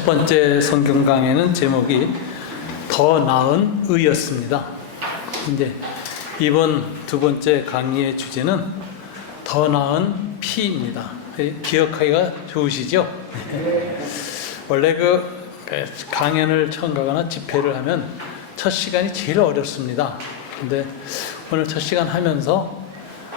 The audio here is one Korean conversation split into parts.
첫 번째 성경 강해는 제목이 더 나은 의였습니다. 이제 이번 두 번째 강의의 주제는 더 나은 피입니다. 기억하기가 좋으시죠? 원래 강연을 처음 가거나 집회를 하면 첫 시간이 제일 어렵습니다. 근데 오늘 첫 시간 하면서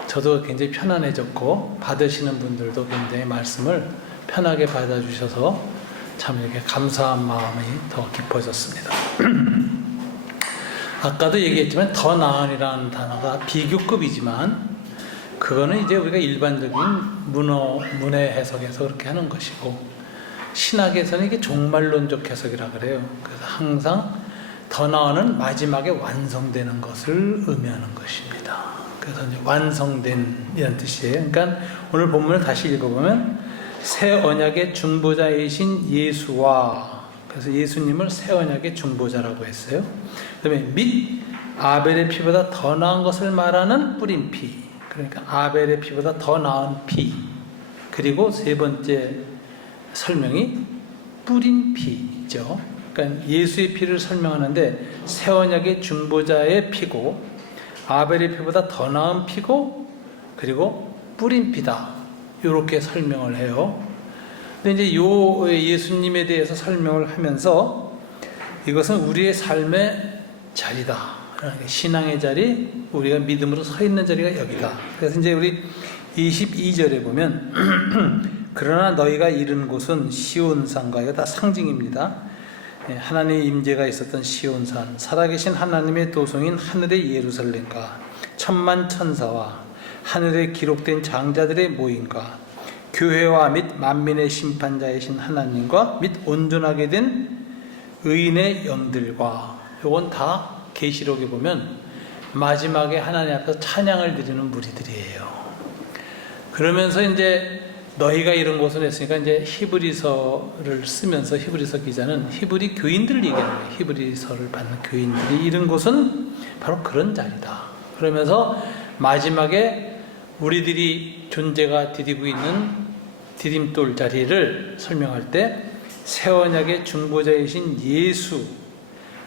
저도 굉장히 편안해졌고 받으시는 분들도 굉장히 말씀을 편하게 받아주셔서 참 이렇게 감사한 마음이 더 깊어졌습니다. 아까도 얘기했지만 더 나은이라는 단어가 비교급이지만 그거는 이제 우리가 일반적인 문해 해석에서 그렇게 하는 것이고 신학에서는 이게 종말론적 해석이라 그래요. 그래서 항상 더 나은은 마지막에 완성되는 것을 의미하는 것입니다. 그래서 이제 완성된 이런 뜻이에요. 그러니까 오늘 본문을 다시 읽어보면 새 언약의 중보자이신 예수와, 그래서 예수님을 새 언약의 중보자라고 했어요. 그 다음에 및 아벨의 피보다 더 나은 것을 말하는 뿌린 피, 그러니까 아벨의 피보다 더 나은 피. 그리고 세 번째 설명이 뿌린 피죠. 그러니까 예수의 피를 설명하는데 새 언약의 중보자의 피고 아벨의 피보다 더 나은 피고 그리고 뿌린 피다, 이렇게 설명을 해요. 근데 이제 요 예수님에 대해서 설명을 하면서 이것은 우리의 삶의 자리다, 신앙의 자리, 우리가 믿음으로 서 있는 자리가 여기다. 그래서 이제 우리 22절에 보면 그러나 너희가 이른 곳은 시온산과, 이거 다 상징입니다. 하나님의 임재가 있었던 시온산, 살아계신 하나님의 도성인 하늘의 예루살렘과 천만 천사와 하늘에 기록된 장자들의 모임과 교회와 및 만민의 심판자이신 하나님과 및 온전하게 된 의인의 영들과, 이건 다 계시록에 보면 마지막에 하나님 앞에서 찬양을 드리는 무리들이에요. 그러면서 이제 너희가 이런 곳을 했으니까 이제 히브리서를 쓰면서 히브리서 기자는 히브리 교인들을 얘기하는 거예요. 히브리서를 받는 교인들이 이런 곳은 바로 그런 자리다. 그러면서 마지막에 우리들이 존재가 디디고 있는 디딤돌 자리를 설명할 때 새 언약의 중보자이신 예수,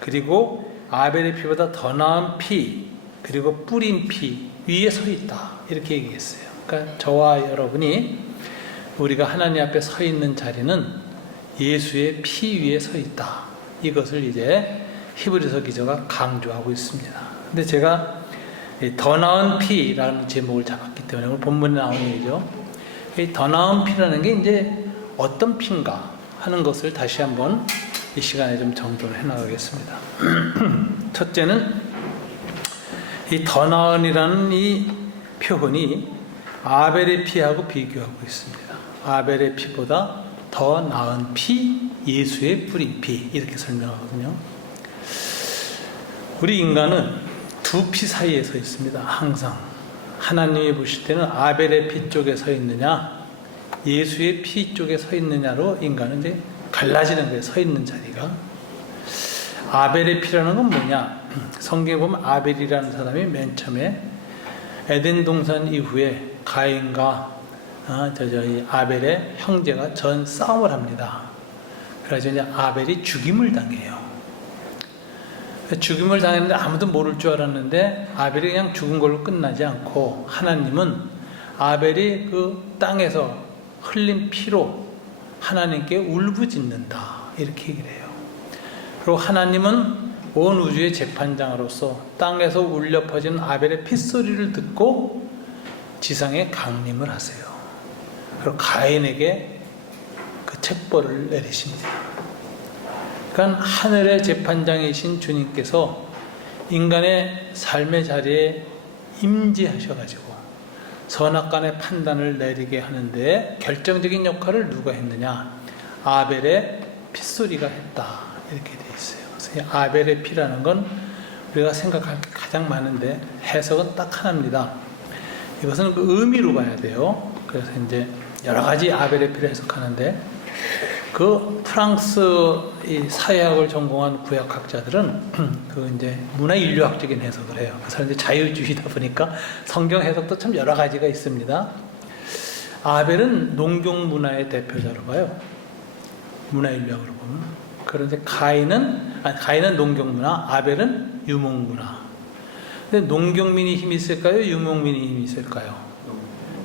그리고 아벨의 피보다 더 나은 피, 그리고 뿌린 피 위에 서 있다, 이렇게 얘기했어요. 그러니까 저와 여러분이 우리가 하나님 앞에 서 있는 자리는 예수의 피 위에 서 있다, 이것을 이제 히브리서 기자가 강조하고 있습니다. 근데 제가 더 나은 피라는 제목을 잡았기 때문에 오늘 본문에 나오는 얘기죠. 이 더 나은 피라는 게 이제 어떤 피인가 하는 것을 다시 한번 이 시간에 좀 정돈을 해나가겠습니다. 첫째는 이 더 나은이라는 이 표현이 아벨의 피하고 비교하고 있습니다. 아벨의 피보다 더 나은 피, 예수의 뿌린 피, 이렇게 설명하거든요. 우리 인간은 두 피 사이에 서 있습니다. 항상 하나님이 보실 때는 아벨의 피 쪽에 서 있느냐 예수의 피 쪽에 서 있느냐로 인간은 이제 갈라지는 거예요. 서 있는 자리가. 아벨의 피라는 건 뭐냐, 성경에 보면 아벨이라는 사람이 맨 처음에 에덴 동산 이후에 가인과 아벨의 형제가 전 싸움을 합니다. 그래서 이제 아벨이 죽임을 당해요. 죽임을 당했는데 아무도 모를 줄 알았는데 아벨이 그냥 죽은 걸로 끝나지 않고 하나님은 아벨이 그 땅에서 흘린 피로 하나님께 울부짖는다, 이렇게 얘기를 해요. 그리고 하나님은 온 우주의 재판장으로서 땅에서 울려 퍼지는 아벨의 핏소리를 듣고 지상에 강림을 하세요. 그리고 가인에게 그 책벌을 내리십니다. 그러니까 하늘의 재판장이신 주님께서 인간의 삶의 자리에 임재하셔가지고 선악간의 판단을 내리게 하는데 결정적인 역할을 누가 했느냐, 아벨의 핏소리가 했다, 이렇게 되어 있어요. 그래서 아벨의 피라는 건 우리가 생각할 게 가장 많은데 해석은 딱 하나입니다. 이것은 그 의미로 봐야 돼요. 그래서 이제 여러 가지 아벨의 피를 해석하는데 그 프랑스 이 사회학을 전공한 구약학자들은 그 이제 문화인류학적인 해석을 해요. 그 사람들이 자유주의다 보니까 성경 해석도 참 여러 가지가 있습니다. 아벨은 농경 문화의 대표자로 봐요. 문화인류학으로 보면. 그런데 가인은 농경문화, 아벨은 유목문화. 근데 농경민이 힘이 있을까요? 유목민이 힘이 있을까요?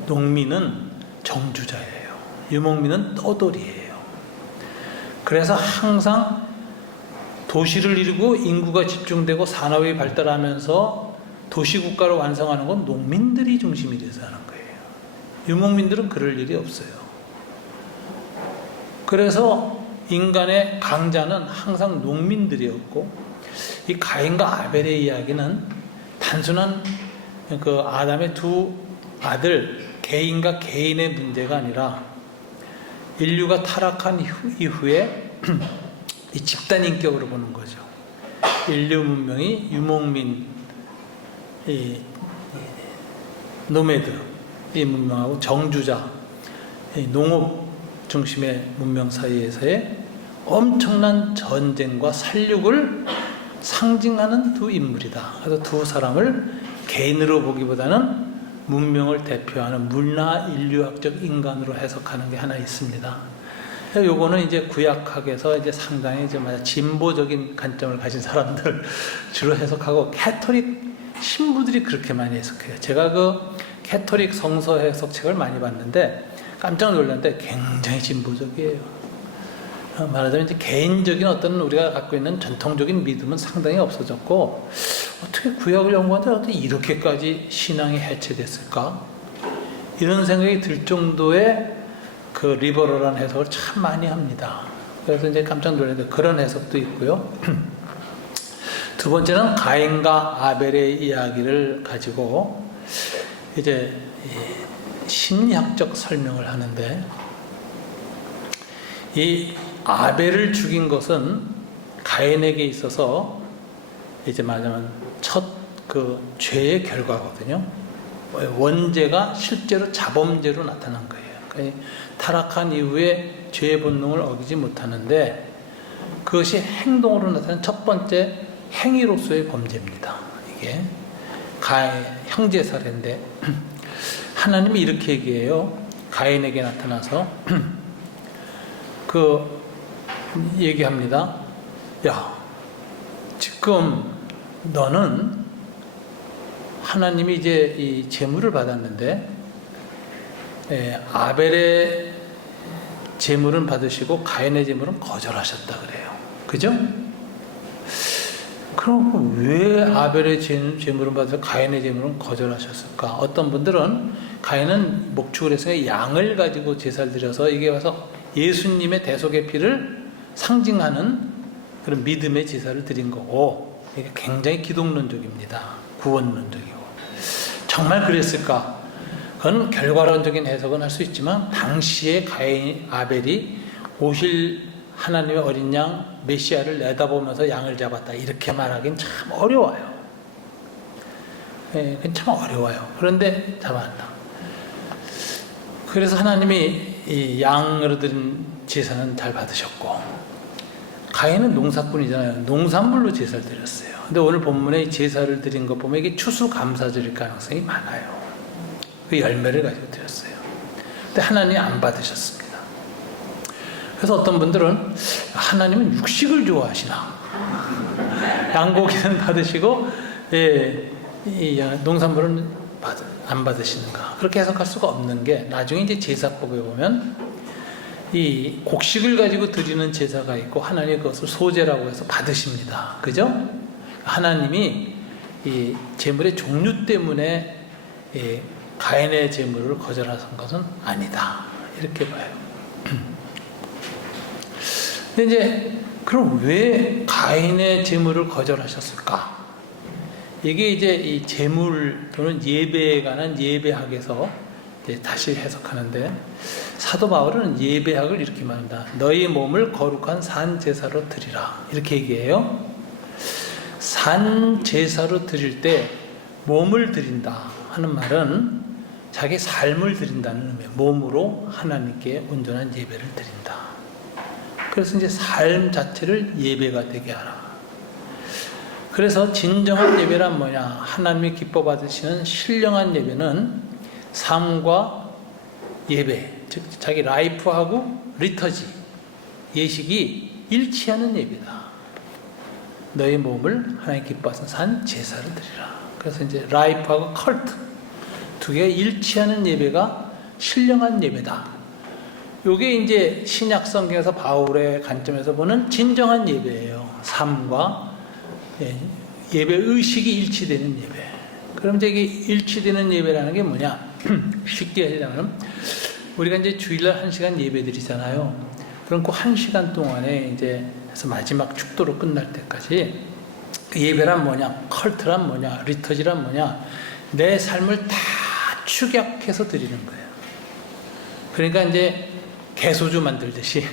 농민은 정주자예요. 유목민은 떠돌이에요. 그래서 항상 도시를 이루고 인구가 집중되고 산업이 발달하면서 도시국가를 완성하는 건 농민들이 중심이 돼서 하는 거예요. 유목민들은 그럴 일이 없어요. 그래서 인간의 강자는 항상 농민들이었고, 이 가인과 아벨의 이야기는 단순한 그 아담의 두 아들 개인과 개인의 문제가 아니라 인류가 타락한 이후에 이 집단 인격으로 보는 거죠. 인류 문명이 유목민, 이 노매드 이 문명하고 정주자, 이 농업 중심의 문명 사이에서의 엄청난 전쟁과 살육을 상징하는 두 인물이다. 그래서 두 사람을 개인으로 보기보다는 문명을 대표하는 문화 인류학적 인간으로 해석하는 게 하나 있습니다. 요거는 이제 구약학에서 이제 상당히 이제 진보적인 관점을 가진 사람들 주로 해석하고, 캐토릭 신부들이 그렇게 많이 해석해요. 제가 그 캐토릭 성서 해석책을 많이 봤는데 깜짝 놀랐는데 굉장히 진보적이에요. 말하자면 이제 개인적인 어떤 우리가 갖고 있는 전통적인 믿음은 상당히 없어졌고, 어떻게 구약을 연구하는데 어떻게 이렇게까지 신앙이 해체됐을까? 이런 생각이 들 정도의 그 리버럴한 해석을 참 많이 합니다. 그래서 이제 깜짝 놀랐는데 그런 해석도 있고요. 두 번째는 가인과 아벨의 이야기를 가지고 이제 심리학적 설명을 하는데, 이 아벨을 죽인 것은 가인에게 있어서 이제 말하자면 첫 그 죄의 결과거든요. 원죄가 실제로 자범죄로 나타난 거예요. 그러니까 타락한 이후에 죄의 본능을 어기지 못하는데, 그것이 행동으로 나타난 첫 번째 행위로서의 범죄입니다. 이게 형제살인데 하나님이 이렇게 얘기해요. 가인에게 나타나서 그 얘기합니다. 야, 지금 너는 하나님이 이제 이 제물을 받았는데, 아벨의 제물은 받으시고 가인의 제물은 거절하셨다 그래요. 그죠? 그럼 왜 아벨의 제물은 받아서 가인의 제물은 거절하셨을까? 어떤 분들은 가인은 목축을 해서 양을 가지고 제사를 드려서 이게 와서 예수님의 대속의 피를 상징하는 그런 믿음의 제사를 드린 거고, 이게 굉장히 기독론적입니다. 구원론적이고. 정말 그랬을까? 그건 결과론적인 해석은 할 수 있지만, 당시에 아벨이 오실 하나님의 어린 양 메시아를 내다보면서 양을 잡았다 이렇게 말하기는 참 어려워요. 그건 참 어려워요. 그런데 잡았다. 그래서 하나님이 이 양으로 드린 제사는 잘 받으셨고, 가인은 농사꾼이잖아요. 농산물로 제사를 드렸어요. 근데 오늘 본문에 제사를 드린 것 보면 이게 추수감사절일 가능성이 많아요. 그 열매를 가지고 드렸어요. 근데 하나님이 안 받으셨습니다. 그래서 어떤 분들은 하나님은 육식을 좋아하시나? 양고기는 받으시고, 이 농산물은 안 받으시는가? 그렇게 해석할 수가 없는 게, 나중에 이제 제사법에 보면 이 곡식을 가지고 드리는 제사가 있고, 하나님이 그것을 소제라고 해서 받으십니다. 그죠? 하나님이 이 제물의 종류 때문에 가인의 제물을 거절하신 것은 아니다. 이렇게 봐요. 근데 이제 그럼 왜 가인의 제물을 거절하셨을까? 이게 이제 이 제물 또는 예배에 관한 예배학에서 이제 다시 해석하는데, 사도 바울은 예배학을 이렇게 말합니다. 너희 몸을 거룩한 산 제사로 드리라. 이렇게 얘기해요. 산 제사로 드릴 때 몸을 드린다 하는 말은 자기 삶을 드린다는 의미예요. 몸으로 하나님께 온전한 예배를 드린다. 그래서 이제 삶 자체를 예배가 되게 하라. 그래서 진정한 예배란 뭐냐? 하나님이 기뻐 받으시는 신령한 예배는 삶과 예배, 즉 자기 라이프하고 리터지, 예식이 일치하는 예배다. 너의 몸을 하나님 기뻐하신 산 제사를 드리라. 그래서 이제 라이프하고 컬트 두 개가 일치하는 예배가 신령한 예배다. 이게 이제 신약 성경에서 바울의 관점에서 보는 진정한 예배예요. 삶과 예배 의식이 일치되는 예배. 그럼 이제 이게 일치되는 예배라는 게 뭐냐? 쉽게 하자면 우리가 이제 주일날 1시간 예배 드리잖아요. 그럼 그 1시간 동안에 이제 해서 마지막 축도로 끝날 때까지 그 예배란 뭐냐? 컬트란 뭐냐? 리터지란 뭐냐? 내 삶을 다 축약해서 드리는 거예요. 그러니까 이제 개소주 만들듯이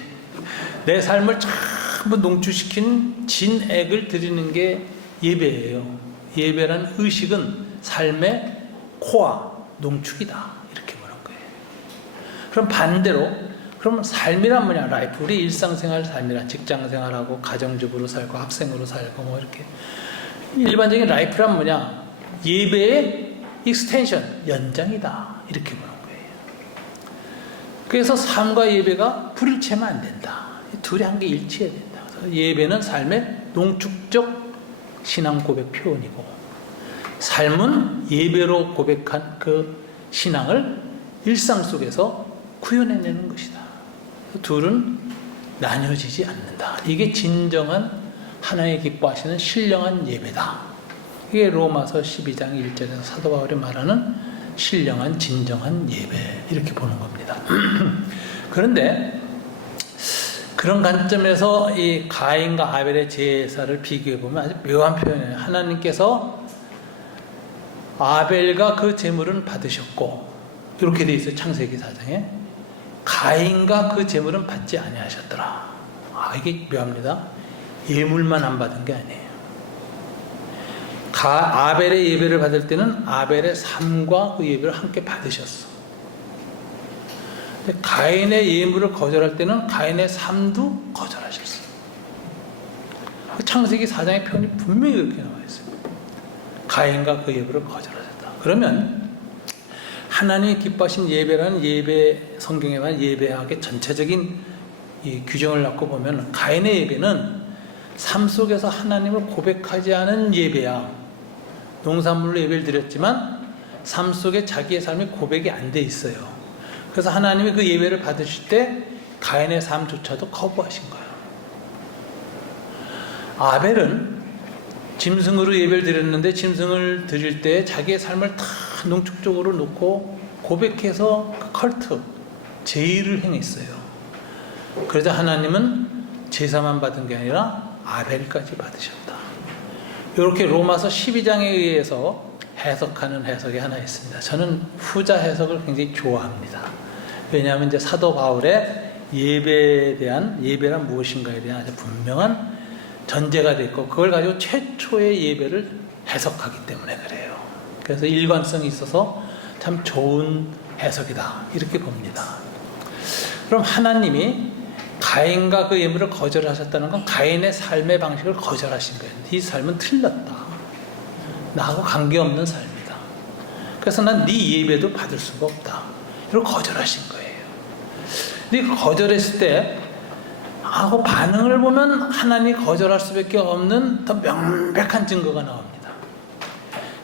내 삶을 전부 농축시킨 진액을 드리는 게 예배예요. 예배란 의식은 삶의 코어, 농축이다. 이렇게 보는 거예요. 그럼 반대로, 그러면 삶이란 뭐냐? 라이프. 우리 일상생활 삶이란 직장생활하고 가정주부로 살고 학생으로 살고 뭐 이렇게. 일반적인 라이프란 뭐냐? 예배의 익스텐션, 연장이다. 이렇게 보는 거예요. 그래서 삶과 예배가 불일치하면 안 된다. 둘이 한 개 일치해야 된다. 그래서 예배는 삶의 농축적 신앙 고백 표현이고, 삶은 예배로 고백한 그 신앙을 일상 속에서 구현해내는 것이다. 둘은 나뉘어지지 않는다. 이게 진정한 하나님 기뻐하시는 신령한 예배다. 이게 로마서 12장 1절에서 사도 바울이 말하는 신령한 진정한 예배, 이렇게 보는 겁니다. 그런데 그런 관점에서 이 가인과 아벨의 제사를 비교해 보면 아주 묘한 표현이에요. 하나님께서 아벨과 그 제물은 받으셨고, 이렇게 돼 있어요. 창세기 4장에. 가인과 그 제물은 받지 아니하셨더라. 이게 묘합니다. 예물만 안 받은 게 아니에요. 아벨의 예배를 받을 때는 아벨의 삶과 그 예배를 함께 받으셨어. 근데 가인의 예물을 거절할 때는 가인의 삶도 거절하셨어. 창세기 4장의 표현이 분명히 그렇게 나와 있어요. 가인과 그 예배를 거절하셨다. 그러면 하나님이 기뻐하신 예배라는 예배, 성경에 말한 예배학의 전체적인 이 규정을 놓고 보면 가인의 예배는 삶 속에서 하나님을 고백하지 않은 예배야. 농산물로 예배를 드렸지만 삶 속에 자기의 삶이 고백이 안 돼 있어요. 그래서 하나님이 그 예배를 받으실 때 가인의 삶조차도 거부하신 거예요. 아벨은 짐승으로 예배를 드렸는데 짐승을 드릴 때 자기의 삶을 다 농축적으로 놓고 고백해서 그 컬트, 제의를 행했어요. 그러자 하나님은 제사만 받은 게 아니라 아벨까지 받으셨다. 이렇게 로마서 12장에 의해서 해석하는 해석이 하나 있습니다. 저는 후자 해석을 굉장히 좋아합니다. 왜냐하면 이제 사도 바울의 예배에 대한, 예배란 무엇인가에 대한 아주 분명한 전제가 되어 있고, 그걸 가지고 최초의 예배를 해석하기 때문에 그래요. 그래서 일관성이 있어서 참 좋은 해석이다. 이렇게 봅니다. 그럼 하나님이 가인과 그 예물을 거절하셨다는 건 가인의 삶의 방식을 거절하신 거예요. 이 삶은 틀렸다. 나하고 관계없는 삶이다. 그래서 난 네 예배도 받을 수가 없다. 이걸 거절하신 거예요. 근데 거절했을 때 하고 반응을 보면 하나님이 거절할 수밖에 없는 더 명백한 증거가 나옵니다.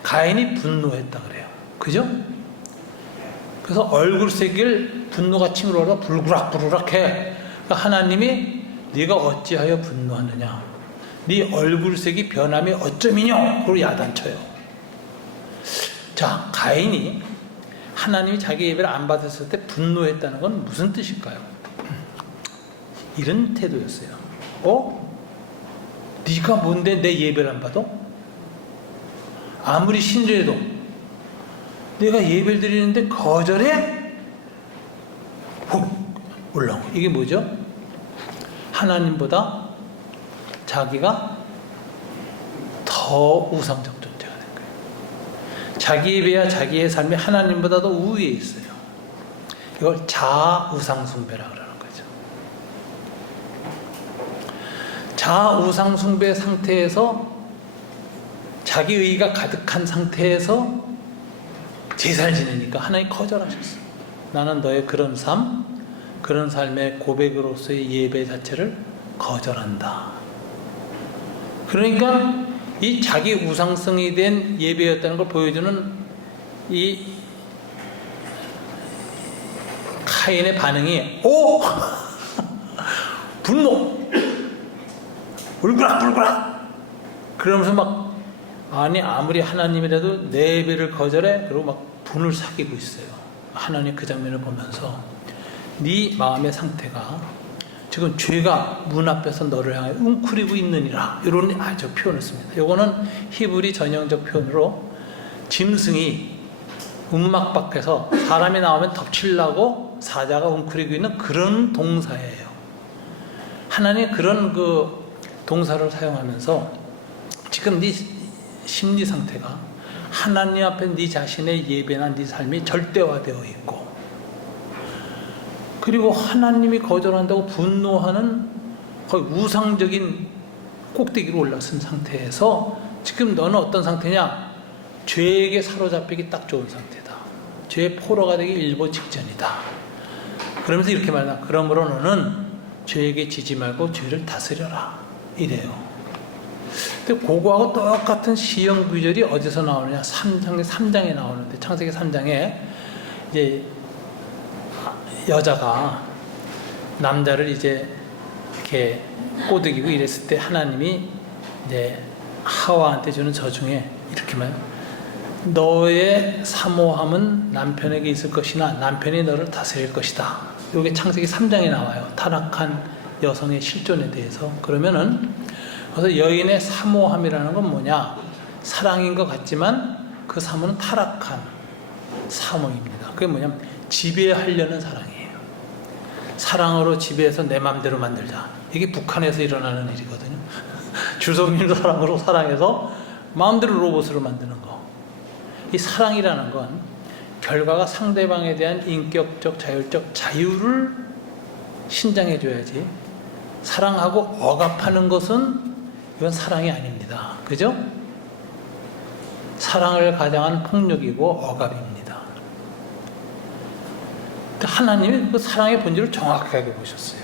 가인이 분노했다 그래요. 그죠? 그래서 얼굴색을 분노가 침으로라 불그락불그락해. 그러니까 하나님이 네가 어찌하여 분노하느냐, 네 얼굴색이 변함이 어쩌미뇨, 그리고 야단쳐요. 자, 가인이 하나님이 자기 예배를 안 받았을 때 분노했다는 건 무슨 뜻일까요? 이런 태도였어요. 네가 뭔데 내 예배를 안 받아? 아무리 신뢰해도 내가 예배를 드리는데 거절해? 훅 올라온 거. 이게 뭐죠? 하나님보다 자기가 더 우상적 존재가 된 거예요. 자기 예배야 자기의 삶이 하나님보다 더 우위에 있어요. 이걸 자우상숭배라 그러는 거죠. 자우상숭배 상태에서 자기 의가 가득한 상태에서 제사를 지내니까 하나님이 거절하셨어요. 나는 너의 그런 삶, 그런 삶의 고백으로서의 예배 자체를 거절한다. 그러니까 이 자기 우상성이 된 예배였다는 걸 보여주는 이 카인의 반응이 오! 분노! 울그락불그락! 그러면서 막 아니 아무리 하나님이라도 내 예배를 거절해? 그리고 막 분을 사귀고 있어요. 하나님 그 장면을 보면서 네 마음의 상태가 지금 죄가 문 앞에서 너를 향해 웅크리고 있느니라, 이런 아주 표현을 씁니다. 이거는 히브리 전형적 표현으로 짐승이 움막 밖에서 사람이 나오면 덮치려고 사자가 웅크리고 있는 그런 동사예요. 하나님 그런 그 동사를 사용하면서 지금 네 심리 상태가 하나님 앞에 네 자신의 예배나 네 삶이 절대화되어 있고, 그리고 하나님이 거절한다고 분노하는 거의 우상적인 꼭대기로 올라선 상태에서 지금 너는 어떤 상태냐? 죄에게 사로잡히기 딱 좋은 상태다. 죄의 포로가 되기 일보 직전이다. 그러면서 이렇게 말한다. 그러므로 너는 죄에게 지지 말고 죄를 다스려라. 이래요. 근데 그거하고 똑같은 시형 구절이 어디서 나오느냐? 3장에 나오는데, 창세기 3장에 이제 여자가 남자를 이제 이렇게 꼬드기고 이랬을 때 하나님이 이제 하와한테 주는 저 중에 이렇게 말해요. 너의 사모함은 남편에게 있을 것이나 남편이 너를 다스릴 것이다. 이게 창세기 3장에 나와요. 타락한 여성의 실존에 대해서. 그러면은 그래서 여인의 사모함이라는 건 뭐냐? 사랑인 것 같지만 그 사모는 타락한 사모입니다. 그게 뭐냐면 지배하려는 사랑이에요. 사랑으로 지배해서 내 맘대로 만들자. 이게 북한에서 일어나는 일이거든요. 주성님도 사랑으로 사랑해서 마음대로 로봇으로 만드는 거. 이 사랑이라는 건 결과가 상대방에 대한 인격적, 자율적 자유를 신장해줘야지, 사랑하고 억압하는 것은 이건 사랑이 아닙니다. 그죠? 사랑을 가장한 폭력이고 억압입니다. 하나님이 그 사랑의 본질을 정확하게 보셨어요.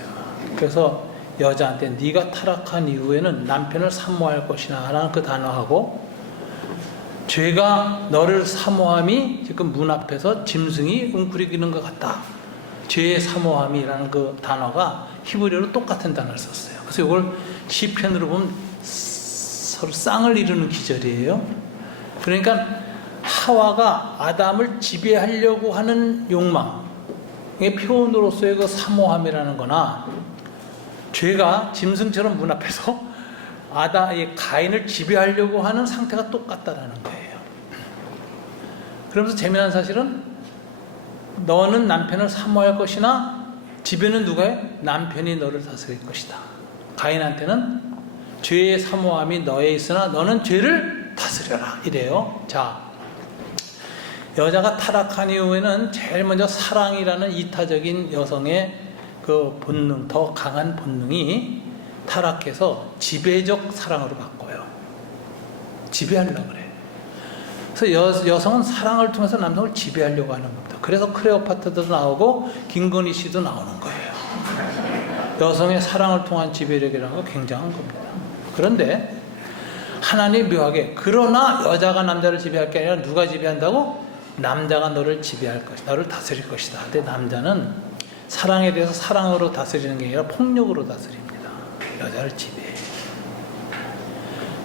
그래서 여자한테 네가 타락한 이후에는 남편을 사모할 것이나 라는 그 단어하고, 죄가 너를 사모함이 지금 문 앞에서 짐승이 웅크리기는 것 같다. 죄의 사모함이라는 그 단어가 히브리어로 똑같은 단어를 썼어요. 그래서 이걸 시편으로 보면 서로 쌍을 이루는 기절이에요. 그러니까 하와가 아담을 지배하려고 하는 욕망, 표현으로서의 그 사모함이라는 거나, 죄가 짐승처럼 문 앞에서 가인을 지배하려고 하는 상태가 똑같다라는 거예요. 그러면서 재미난 사실은 너는 남편을 사모할 것이나 지배는 누가 해? 남편이 너를 다스릴 것이다. 가인한테는 죄의 사모함이 너에 있으나 너는 죄를 다스려라. 이래요. 자, 여자가 타락한 이후에는 제일 먼저 사랑이라는 이타적인 여성의 그 본능, 더 강한 본능이 타락해서 지배적 사랑으로 바꿔요. 지배하려고 그래요. 그래서 여성은 사랑을 통해서 남성을 지배하려고 하는 겁니다. 그래서 클레오파트라도 나오고 김건희 씨도 나오는 거예요. 여성의 사랑을 통한 지배력이라는 거 굉장한 겁니다. 그런데 하나님 묘하게, 그러나 여자가 남자를 지배할 게 아니라 누가 지배한다고? 남자가 너를 지배할 것이다. 너를 다스릴 것이다. 근데 남자는 사랑에 대해서 사랑으로 다스리는 게 아니라 폭력으로 다스립니다. 여자를 지배해.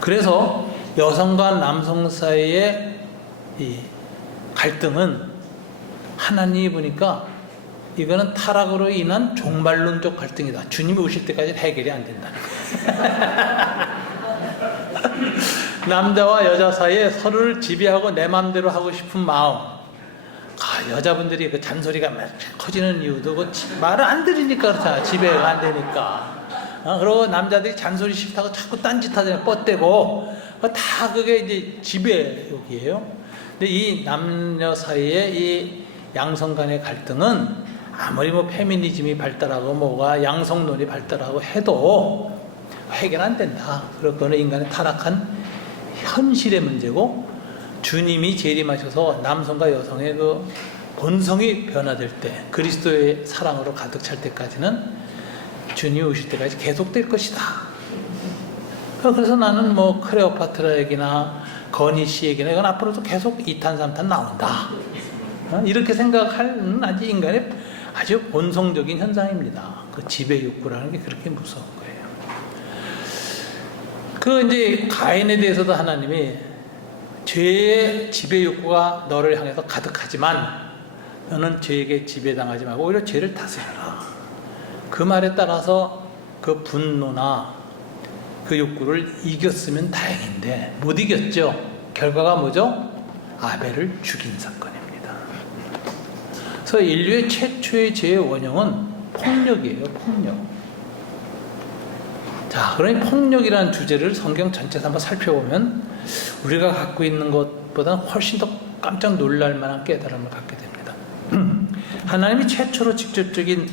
그래서 여성과 남성 사이의 이 갈등은 하나님이 보니까 이거는 타락으로 인한 종말론적 갈등이다. 주님이 오실 때까지 해결이 안 된다는 거예요. 남자와 여자 사이에 서로를 지배하고 내 마음대로 하고 싶은 마음. 여자분들이 그 잔소리가 커지는 이유도 그 말을 안 들으니까 그렇잖아. 지배가 안 되니까. 그리고 남자들이 잔소리 싫다고 자꾸 딴짓하잖아요. 뻗대고. 다 그게 이제 지배욕이에요. 근데 이 남녀 사이의 이 양성 간의 갈등은 아무리 뭐 페미니즘이 발달하고 뭐가 양성론이 발달하고 해도 해결 안 된다. 그거는 인간의 타락한 현실의 문제고, 주님이 재림하셔서 남성과 여성의 그 본성이 변화될 때, 그리스도의 사랑으로 가득 찰 때까지는 주님이 오실 때까지 계속될 것이다. 그래서 나는 뭐 클레오파트라 얘기나 건희 씨 얘기나 이건 앞으로도 계속 2탄, 3탄 나온다. 이렇게 생각하는 아주 인간의 아주 본성적인 현상입니다. 그 지배 욕구라는 게 그렇게 무서운 거예요. 그 이제 가인에 대해서도 하나님이 죄의 지배 욕구가 너를 향해서 가득하지만 너는 죄에게 지배당하지 말고 오히려 죄를 다스려라. 그 말에 따라서 그 분노나 그 욕구를 이겼으면 다행인데 못 이겼죠. 결과가 뭐죠? 아벨을 죽인 사건입니다. 그래서 인류의 최초의 죄의 원형은 폭력이에요. 폭력. 자, 그러니 폭력이라는 주제를 성경 전체에서 한번 살펴보면 우리가 갖고 있는 것보다 훨씬 더 깜짝 놀랄 만한 깨달음을 갖게 됩니다. 하나님이 최초로 직접적인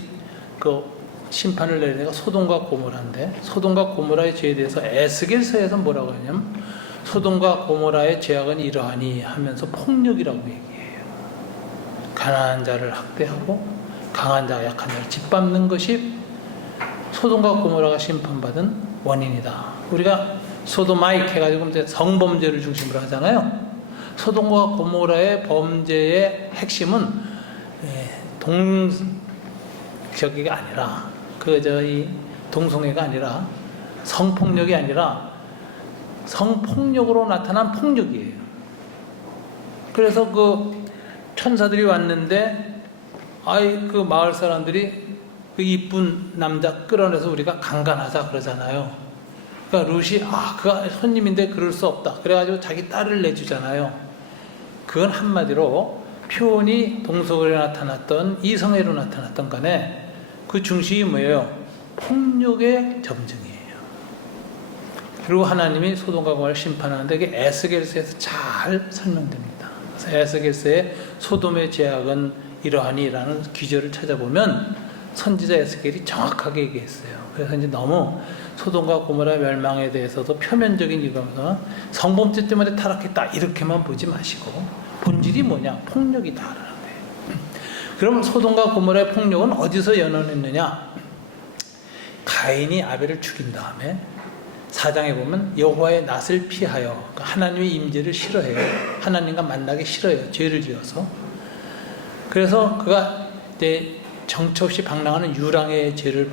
그 심판을 내리는 게 소돔과 고모라인데, 소돔과 고모라의 죄에 대해서 에스겔서에서 뭐라고 하냐면 소돔과 고모라의 죄악은 이러하니 하면서 폭력이라고 얘기해요. 가난한 자를 학대하고 강한 자가 약한 자를 짓밟는 것이 소돔과 고모라가 심판받은 원인이다. 우리가 소도마익 해가지고 이제 성범죄를 중심으로 하잖아요. 소돔과 고모라의 범죄의 핵심은 저기가 아니라 이 동성애가 아니라 성폭력이 아니라 성폭력으로 나타난 폭력이에요. 그래서 그 천사들이 왔는데 그 마을 사람들이 그 이쁜 남자 끌어내서 우리가 강간하자 그러잖아요. 그러니까 룻이 그가 손님인데 그럴 수 없다. 그래가지고 자기 딸을 내주잖아요. 그건 한마디로 표현이 동성애로 나타났던 이성애로 나타났던 간에 그 중심이 뭐예요? 폭력의 점증이에요. 그리고 하나님이 소돔과 고모라를 심판하는데 그게 에스겔서에서 잘 설명됩니다. 그래서 에스겔서에 소돔의 죄악은 이러하니라는 귀절을 찾아보면 선지자 에스겔이 정확하게 얘기했어요. 그래서 이제 너무 소돔과 고모라 멸망에 대해서도 표면적인 이유가 성범죄 때문에 타락했다 이렇게만 보지 마시고 본질이 뭐냐? 폭력이다라는 거예요. 그럼 소돔과 고모라의 폭력은 어디서 연원했느냐? 가인이 아벨을 죽인 다음에 4장에 보면 여호와의 낯을 피하여 하나님의 임재를 싫어해요. 하나님과 만나기 싫어요. 죄를 지어서. 그래서 그가 이제 정처 없이 방랑하는 유랑의 죄를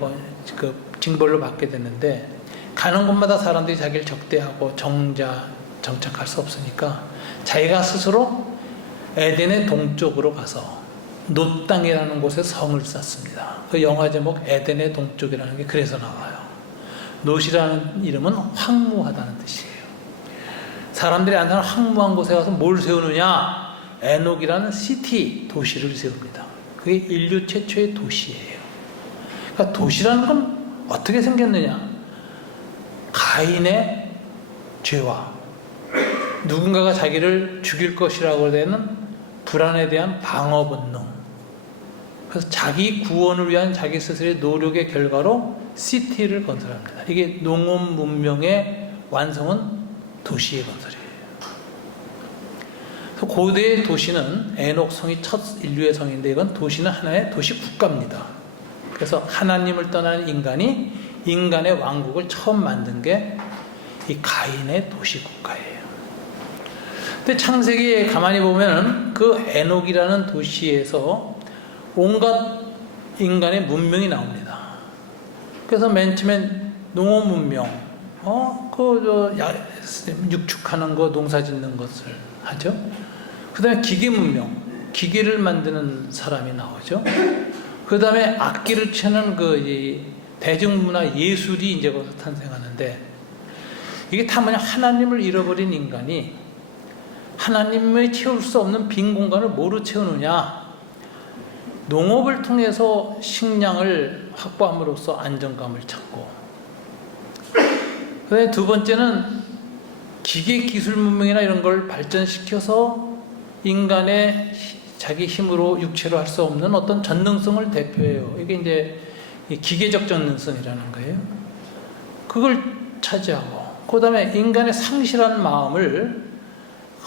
징벌로 받게 됐는데 가는 곳마다 사람들이 자기를 적대하고 정착할 수 없으니까 자기가 스스로 에덴의 동쪽으로 가서 놋 땅이라는 곳에 성을 쌓습니다. 그 영화 제목 에덴의 동쪽이라는 게 그래서 나와요. 놋이라는 이름은 황무하다는 뜻이에요. 사람들이 안 사는 황무한 곳에 가서 뭘 세우느냐? 에녹이라는 시티, 도시를 세웁니다. 그게 인류 최초의 도시예요. 그러니까 도시라는 건 어떻게 생겼느냐? 가인의 죄와 누군가가 자기를 죽일 것이라고 되는 불안에 대한 방어 본능. 그래서 자기 구원을 위한 자기 스스로의 노력의 결과로 시티를 건설합니다. 이게 농업 문명의 완성은 도시의 건설이에요. 그래서 고대의 도시는 에녹성이 첫 인류의 성인데 이건 도시는 하나의 도시 국가입니다. 그래서 하나님을 떠나는 인간이 인간의 왕국을 처음 만든 게 이 가인의 도시 국가예요. 근데 창세기에 가만히 보면은 그 에녹이라는 도시에서 온갖 인간의 문명이 나옵니다. 그래서 맨 처음엔 농업 문명, 육축하는 거, 농사 짓는 것을 하죠. 그 다음에 기계 문명, 기계를 만드는 사람이 나오죠. 그 다음에 악기를 치는 대중문화 예술이 이제 거기서 탄생하는데 이게 다 뭐냐? 하나님을 잃어버린 인간이 하나님의 채울 수 없는 빈 공간을 뭐로 채우느냐? 농업을 통해서 식량을 확보함으로써 안정감을 찾고, 그다음에 두 번째는 기계 기술 문명이나 이런 걸 발전시켜서 인간의 자기 힘으로 육체로 할 수 없는 어떤 전능성을 대표해요. 이게 이제 기계적 전능성이라는 거예요. 그걸 차지하고, 그 다음에 인간의 상실한 마음을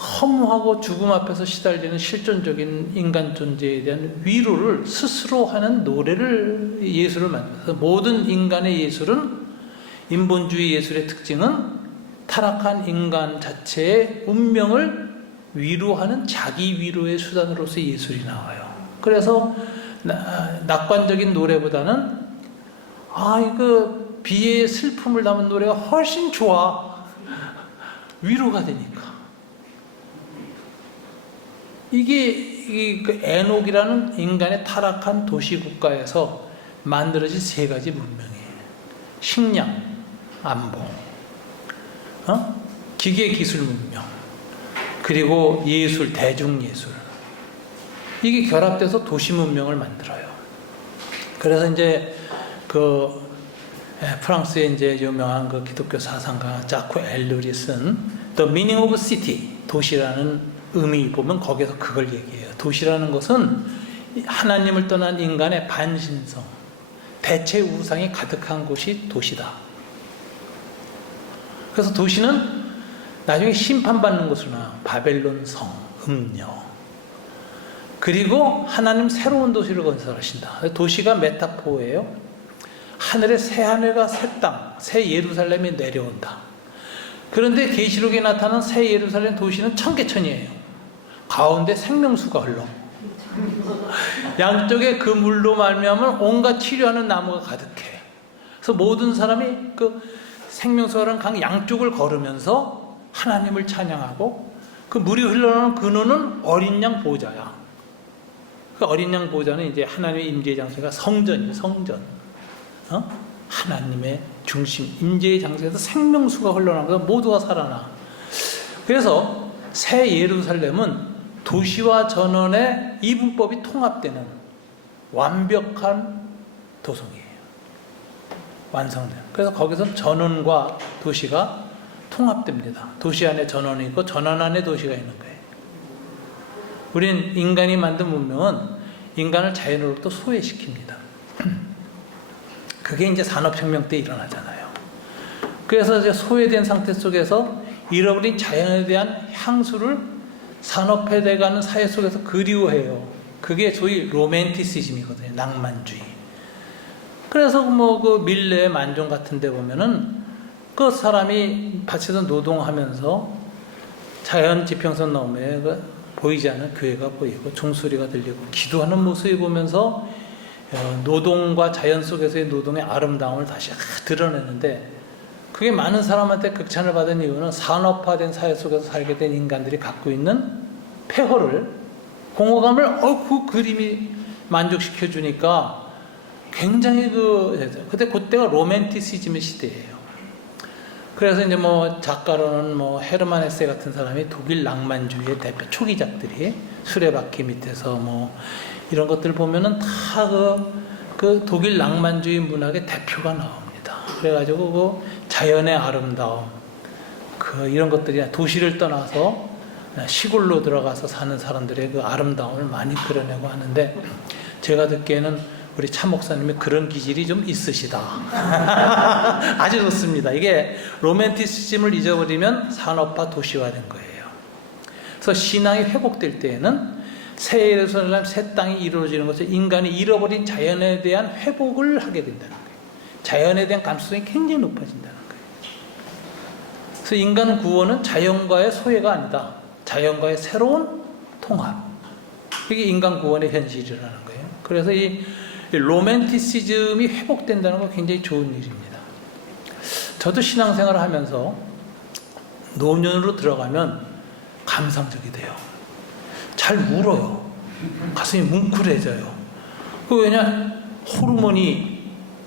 허무하고 죽음 앞에서 시달리는 실존적인 인간 존재에 대한 위로를 스스로 하는 노래를 예술을 만들어서 모든 인간의 예술은 인본주의 예술의 특징은 타락한 인간 자체의 운명을 위로하는 자기 위로의 수단으로서 예술이 나와요. 그래서 낙관적인 노래보다는 이거 비애의 슬픔을 담은 노래가 훨씬 좋아. 위로가 되니까. 이게 그 에녹이라는 인간의 타락한 도시국가에서 만들어진 세 가지 문명이에요. 식량, 안보, 기계기술 문명, 그리고 예술, 대중예술. 이게 결합돼서 도시 문명을 만들어요. 그래서 이제 프랑스의 이제 유명한 그 기독교 사상가 자코 엘룰이 쓴 The Meaning of City, 도시라는 의미 보면 거기서 그걸 얘기해요. 도시라는 것은 하나님을 떠난 인간의 반신성, 대체 우상이 가득한 곳이 도시다. 그래서 도시는 나중에 심판받는 곳으로 나와요. 바벨론 성, 음녀. 그리고 하나님 새로운 도시를 건설하신다. 도시가 메타포예요. 하늘에 새 하늘과 새 땅, 새 예루살렘이 내려온다. 그런데 계시록에 나타난 새 예루살렘 도시는 청계천이에요. 가운데 생명수가 흘러. 양쪽에 그 물로 말미암은 온갖 치료하는 나무가 가득해. 그래서 모든 사람이 그 생명수가 강 양쪽을 걸으면서 하나님을 찬양하고, 그 물이 흘러나오는 근원은 어린 양 보좌야. 그 어린 양 보좌는 이제 하나님의 임재의 장소가 성전이에요. 성전. 하나님의 중심, 임재의 장소에서 생명수가 흘러나오면서 모두가 살아나. 그래서 새 예루살렘은 도시와 전원의 이분법이 통합되는 완벽한 도성이에요. 완성된. 그래서 거기서 전원과 도시가 통합됩니다. 도시 안에 전원이 있고 전원 안에 도시가 있는 거예요. 우린 인간이 만든 문명은 인간을 자연으로부터 소외시킵니다. 그게 이제 산업혁명 때 일어나잖아요. 그래서 이제 소외된 상태 속에서 잃어버린 자연에 대한 향수를 산업화돼가는 사회 속에서 그리워해요. 그게 소위 로맨티시즘이거든요. 낭만주의. 그래서 그 밀레의 만종 같은 데 보면은 그 사람이 밭에서 노동하면서 자연 지평선 너머에 보이지 않는 교회가 보이고 종소리가 들리고 기도하는 모습을 보면서 노동과 자연 속에서의 노동의 아름다움을 다시 드러내는데, 그게 많은 사람한테 극찬을 받은 이유는 산업화된 사회 속에서 살게 된 인간들이 갖고 있는 폐허를, 공허감을 그 그림이 만족시켜 주니까 굉장히 그때 그때가 로맨티시즘의 시대예요. 그래서 이제 작가로는 헤르만 헤세 같은 사람이 독일 낭만주의의 대표 초기작들이 수레바퀴 밑에서 이런 것들 보면은 다 그 독일 낭만주의 문학의 대표가 나옵니다. 그래가지고 자연의 아름다움, 이런 것들이 도시를 떠나서 시골로 들어가서 사는 사람들의 그 아름다움을 많이 그려내고 하는데, 제가 듣기에는 우리 차 목사님이 그런 기질이 좀 있으시다. 아주 좋습니다. 이게 로맨티시즘을 잊어버리면 산업화 도시화된 거예요. 그래서 신앙이 회복될 때에는 새 예루살렘, 새 땅이 이루어지는 것은 인간이 잃어버린 자연에 대한 회복을 하게 된다는 거예요. 자연에 대한 감수성이 굉장히 높아진다는 거예요. 그래서 인간 구원은 자연과의 소외가 아니다. 자연과의 새로운 통합. 이게 인간 구원의 현실이라는 거예요. 그래서 이 로맨티시즘이 회복된다는 건 굉장히 좋은 일입니다. 저도 신앙생활을 하면서 노년으로 들어가면 감상적이 돼요. 잘 울어요. 가슴이 뭉클해져요. 왜냐?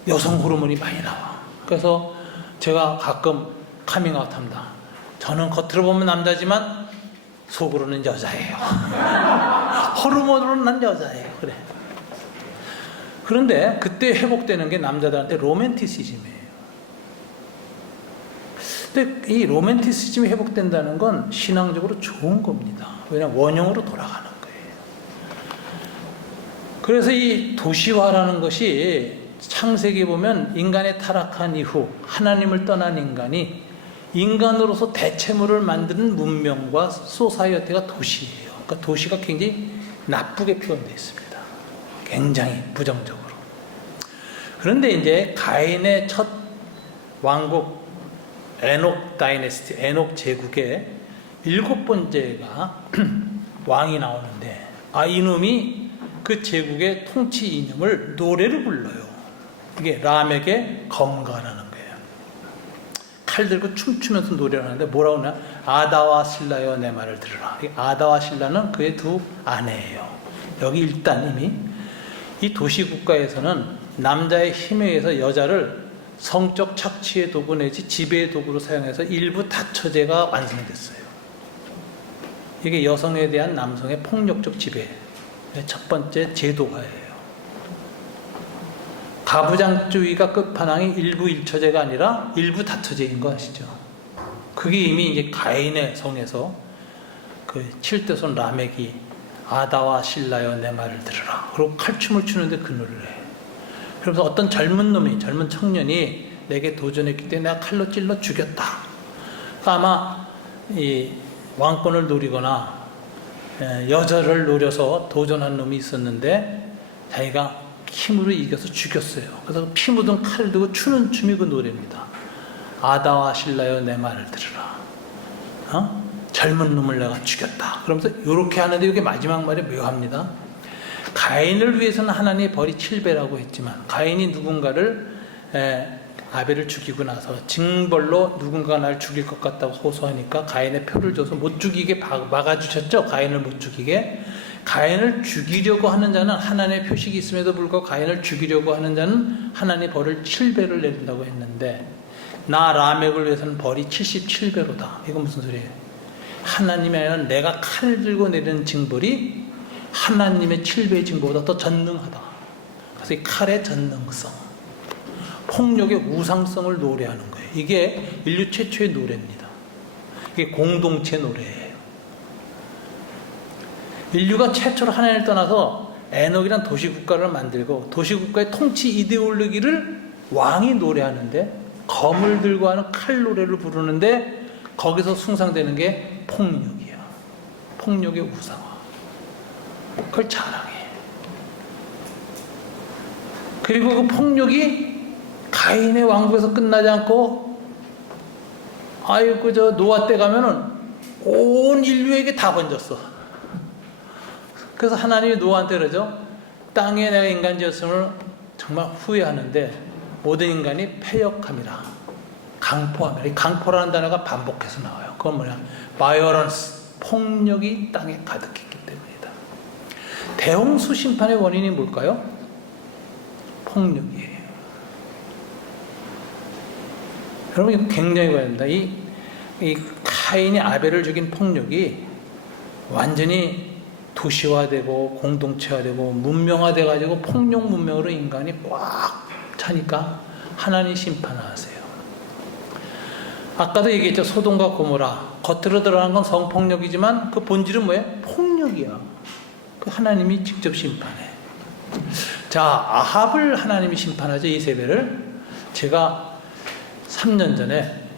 여성 호르몬이 많이 나와. 그래서 제가 가끔 카밍아웃 합니다. 저는 겉으로 보면 남자지만 속으로는 여자예요. 호르몬으로는 난 여자예요. 그래. 그런데 그때 회복되는 게 남자들한테 로맨티시즘이에요. 근데 이 로맨티시즘이 회복된다는 건 신앙적으로 좋은 겁니다. 왜냐하면 원형으로 돌아가는 거예요. 그래서 이 도시화라는 것이 창세기 보면 인간의 타락한 이후 하나님을 떠난 인간이 인간으로서 대체물을 만드는 문명과 소사이어티가 도시예요. 그러니까 도시가 굉장히 나쁘게 표현되어 있습니다. 굉장히 부정적으로. 그런데 이제 가인의 첫 왕국 에녹 다이내스티, 에녹 제국의 7번째가 왕이 나오는데, 이놈이 그 제국의 통치 이념을 노래로 불러요. 이게 람에게 검가라는 거예요. 칼 들고 춤추면서 노래를 하는데 뭐라고 하냐? 아다와 실라여 내 말을 들으라. 아다와 실라는 그의 두 아내예요. 여기 일단 이미 이 도시국가에서는 남자의 힘에 의해서 여자를 성적 착취의 도구 내지 지배의 도구로 사용해서 일부 다처제가 완성됐어요. 이게 여성에 대한 남성의 폭력적 지배의 첫 번째 제도가예요. 가부장주의가 끝판왕이 일부 일처제가 아니라 일부 다처제인 거 아시죠? 그게 이미 이제 가인의 성에서 그 7대손 라멕이 아다와 실라여 내 말을 들으라. 그리고 칼춤을 추는데 그 노래를 해. 그래서 어떤 젊은 청년이 내게 도전했기 때문에 내가 칼로 찔러 죽였다. 아마 이 왕권을 노리거나 여자를 노려서 도전한 놈이 있었는데 자기가 힘으로 이겨서 죽였어요. 그래서 피 묻은 칼을 들고 추는 춤이 그 노래입니다. 아다와 실라여 내 말을 들으라. 젊은 놈을 내가 죽였다. 그러면서 이렇게 하는데 이게 마지막 말이 묘합니다. 가인을 위해서는 하나님의 벌이 7배라고 했지만 가인이 누군가를 아벨을 죽이고 나서 징벌로 누군가 날 죽일 것 같다고 호소하니까 가인의 표를 줘서 못 죽이게 막아주셨죠. 가인을 못 죽이게. 가인을 죽이려고 하는 자는 하나님의 표식이 있음에도 불구하고 가인을 죽이려고 하는 자는 하나님의 벌을 7배를 내린다고 했는데 나 라멕을 위해서는 벌이 77배로다. 이건 무슨 소리예요? 하나님이 아니라 내가 칼을 들고 내리는 징벌이 하나님의 7배의 징벌보다 더 전능하다. 그래서 이 칼의 전능성, 폭력의 우상성을 노래하는 거예요. 이게 인류 최초의 노래입니다. 이게 공동체 노래예요. 인류가 최초로 하나님을 떠나서 에녹이란 도시국가를 만들고 도시국가의 통치 이데올로기를 왕이 노래하는데 검을 들고 하는 칼 노래를 부르는데 거기서 숭상되는 게 폭력이야. 폭력의 우상화. 그걸 자랑해. 그리고 그 폭력이 가인의 왕국에서 끝나지 않고 노아 때 가면은 온 인류에게 다 번졌어. 그래서 하나님이 노아한테 그러죠. 땅에 내가 인간 지었음을 정말 후회하는데 모든 인간이 패역함이라. 강포함이라. 강포라는 단어가 반복해서 나와요. 그건 뭐냐? 바이오런스. 폭력이 땅에 가득했기 때문이다. 대홍수 심판의 원인이 뭘까요? 폭력이에요. 여러분 이거 굉장히 관련합니다. 이 카인이 아벨을 죽인 폭력이 완전히 도시화되고 공동체화되고 문명화돼가지고 폭력 문명으로 인간이 꽉 차니까 하나님 심판하세요. 아까도 얘기했죠. 소돔과 고모라. 겉으로 드러난 건 성폭력이지만 그 본질은 뭐예요? 폭력이야. 그 하나님이 직접 심판해. 자, 아합을 하나님이 심판하죠. 이세벨을. 제가 3년 전에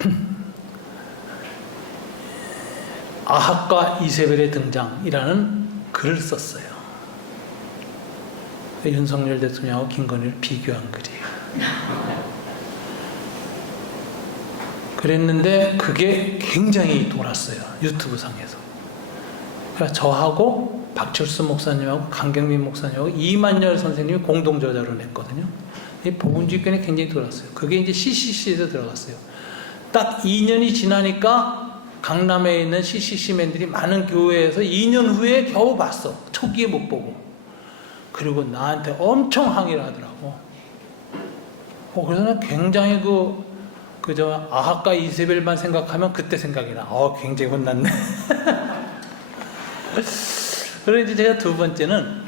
아합과 이세벨의 등장이라는 글을 썼어요. 윤석열 대통령하고 김건희를 비교한 글이에요. 그랬는데 그게 굉장히 돌았어요. 유튜브 상에서. 그러니까 저하고 박철수 목사님하고 강경민 목사님하고 이만열 선생님이 공동 저자로 냈거든요. 이 복음주의권이 굉장히 돌았어요. 그게 이제 CCC에서 들어갔어요. 딱 2년이 지나니까 강남에 있는 CCC맨들이 많은 교회에서 2년 후에 겨우 봤어. 초기에 못 보고. 그리고 나한테 엄청 항의를 하더라고. 그래서 굉장히 아합과 이세벨만 생각하면 그때 생각이 나. 굉장히 혼났네. 그리고 이제 제가 두 번째는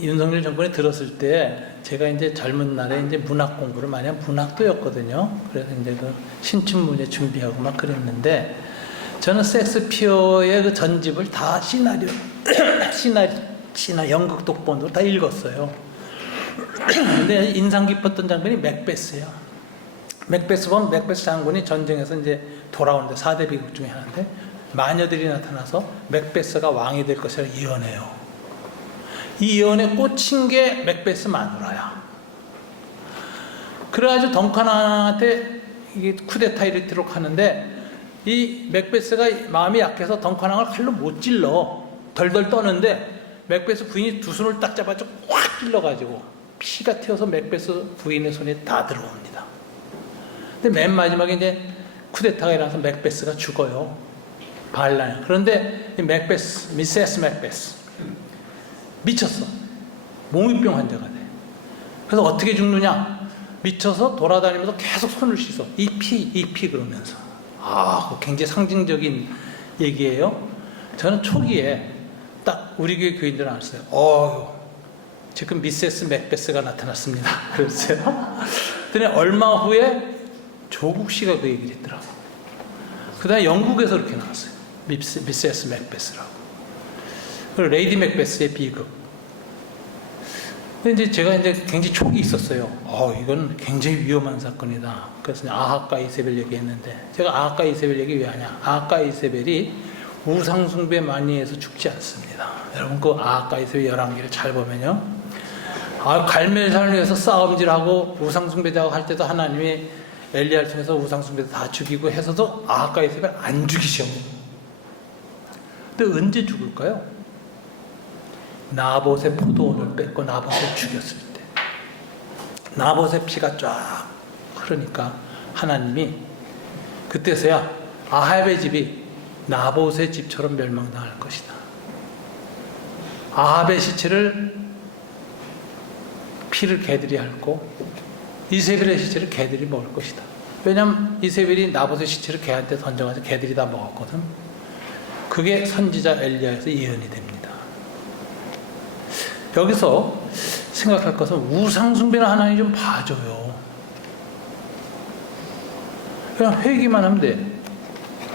윤석열 정권이 들었을 때 제가 이제 젊은 날에 이제 문학 공부를 많이 한 문학도였거든요. 그래서 이제 신춘 문예 준비하고 막 그랬는데 저는 섹스피어의 그 전집을 다 시나리오 연극 독본으로 다 읽었어요. 근데 인상 깊었던 장면이 맥베스예요. 맥베스 보면 맥베스 장군이 전쟁에서 이제 돌아오는데 4대 비극 중에 하나인데 마녀들이 나타나서 맥베스가 왕이 될 것이라 예언해요. 이 예언에 꽂힌 게 맥베스 마누라야. 그래가지고 덩컨한테 이게 쿠데타 이르도록 하는데 이 맥베스가 마음이 약해서 덩컨왕을 칼로 못 찔러. 덜덜 떠는데 맥베스 부인이 두 손을 딱 잡아서 확 찔러가지고 피가 튀어서 맥베스 부인의 손에 다 들어옵니다. 근데 맨 마지막에 이제 쿠데타가 일어나서 맥베스가 죽어요. 반란. 그런데 이 맥베스, 미세스 맥베스 미쳤어. 몽유병 환자가 돼. 그래서 어떻게 죽느냐? 미쳐서 돌아다니면서 계속 손을 씻어. 이 피 그러면서. 아, 굉장히 상징적인 얘기예요. 저는 초기에 딱 우리 교회 교인들 알았어요. 지금 미세스 맥베스가 나타났습니다. 그랬어요. 그랬더니 얼마 후에 조국 씨가 그 얘기를 했더라고. 그 다음에 영국에서 이렇게 나왔어요. 미세스 맥베스라고. 그리고 레이디 맥베스의 비극. 근데 이제 제가 이제 굉장히 촉이 있었어요. 이건 굉장히 위험한 사건이다. 그래서 아합과 이세벨 얘기했는데, 제가 아합과 이세벨 얘기 왜 하냐? 아합과 이세벨이 우상숭배 많이 해서 죽지 않습니다. 여러분 그 아합과 이세벨 열왕기를 잘 보면요. 갈멜산을 위해서 싸움질하고 우상숭배자고 할 때도 하나님이 엘리야를 통해서 우상숭배자 다 죽이고 해서도 아합과 이세벨 안 죽이셔. 근데 언제 죽을까요? 나봇의 포도원을 뺏고 나봇을 죽였을 때, 나봇의 피가 쫙 흐르니까 하나님이 그때서야 아합의 집이 나봇의 집처럼 멸망당할 것이다. 아합의 시체를 피를 개들이 핥고 이세벨의 시체를 개들이 먹을 것이다. 왜냐하면 이세벨이 나봇의 시체를 개한테 던져가서 개들이 다 먹었거든. 그게 선지자 엘리야에서 예언이 됩니다. 여기서 생각할 것은 우상숭배는 하나님 좀 봐줘요. 그냥 회개만 하면 돼.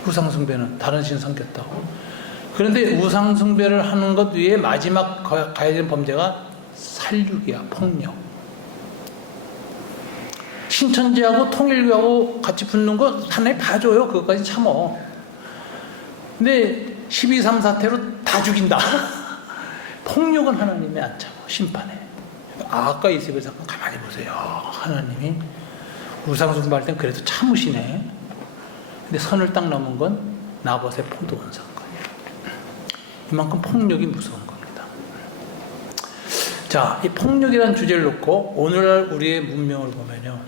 우상숭배는 다른 신 섬겼다고. 그런데 우상숭배를 하는 것 위에 마지막 가야 되는 범죄가 살육이야. 폭력. 신천지하고 통일교하고 같이 붙는 거 하나님 봐줘요. 그것까지 참어. 근데 12.3 사태로 다 죽인다. 폭력은 하나님이 안 참아. 심판해. 아합과 이세벨 사건 가만히 보세요. 하나님이 우상숭배할 땐 그래도 참으시네. 근데 선을 딱 넘은 건 나봇의 포도원 사건이에요. 이만큼 폭력이 무서운 겁니다. 자, 이 폭력이라는 주제를 놓고 오늘날 우리의 문명을 보면요,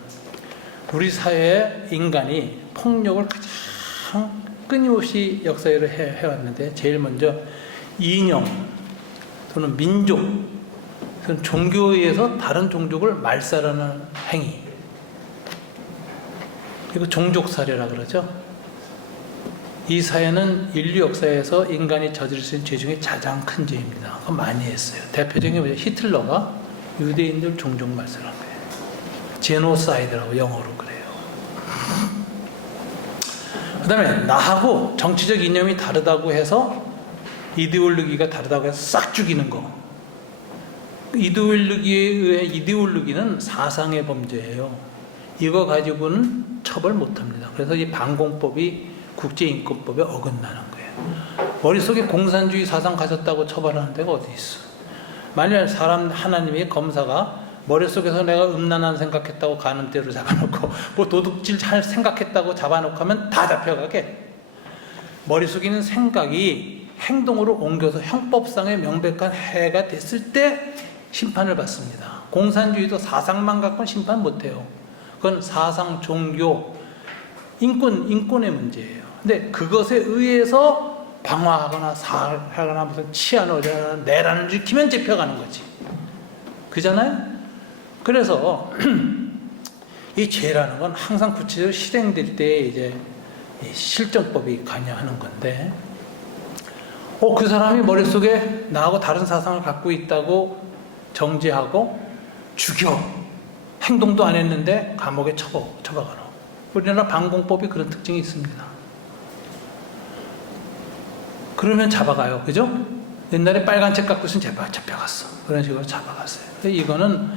우리 사회의 인간이 폭력을 가장 끊임없이 역사를 해왔는데, 제일 먼저 이념 또는 민족 또는 종교에 의해서 다른 종족을 말살하는 행위, 그리고 종족살해라 그러죠. 이 사회는 인류 역사에서 인간이 저지를 수 있는 죄 중에 가장 큰 죄입니다. 그거 많이 했어요. 대표적인 게 히틀러가 유대인들 종족 말살한 거예요. 제노사이드라고 영어로 그래요. 그 다음에 나하고 정치적 이념이 다르다고 해서, 이데올로기가 다르다고 해서 싹 죽이는 거. 이데올로기에 의해, 이데올로기는 사상의 범죄예요. 이거 가지고는 처벌 못합니다. 그래서 이 반공법이 국제인권법에 어긋나는 거예요. 머릿속에 공산주의 사상 가졌다고 처벌하는 데가 어디 있어. 만약 하나님의 검사가 머릿속에서 내가 음란한 생각했다고 간음죄로 잡아놓고 뭐 도둑질 잘 생각했다고 잡아놓고 하면 다 잡혀가게. 머릿속에 있는 생각이 행동으로 옮겨서 형법상의 명백한 해가 됐을 때 심판을 받습니다. 공산주의도 사상만 갖고는 심판 못해요. 그건 사상, 종교, 인권의 문제예요. 근데 그것에 의해서 방화하거나 살하거나 무슨 치안을 내란을 일으키면 잡혀가는 거지. 그잖아요? 그래서 이 죄라는 건 항상 구체적으로 실행될 때 이제 실정법이 관여하는 건데, 그 사람이 머릿속에 나하고 다른 사상을 갖고 있다고 정죄하고 죽여. 행동도 안 했는데 감옥에 처박아놓아. 우리나라 반공법이 그런 특징이 있습니다. 그러면 잡아가요. 그죠? 옛날에 빨간 책 갖고 있으면 잡혀갔어. 그런 식으로 잡아갔어요. 이거는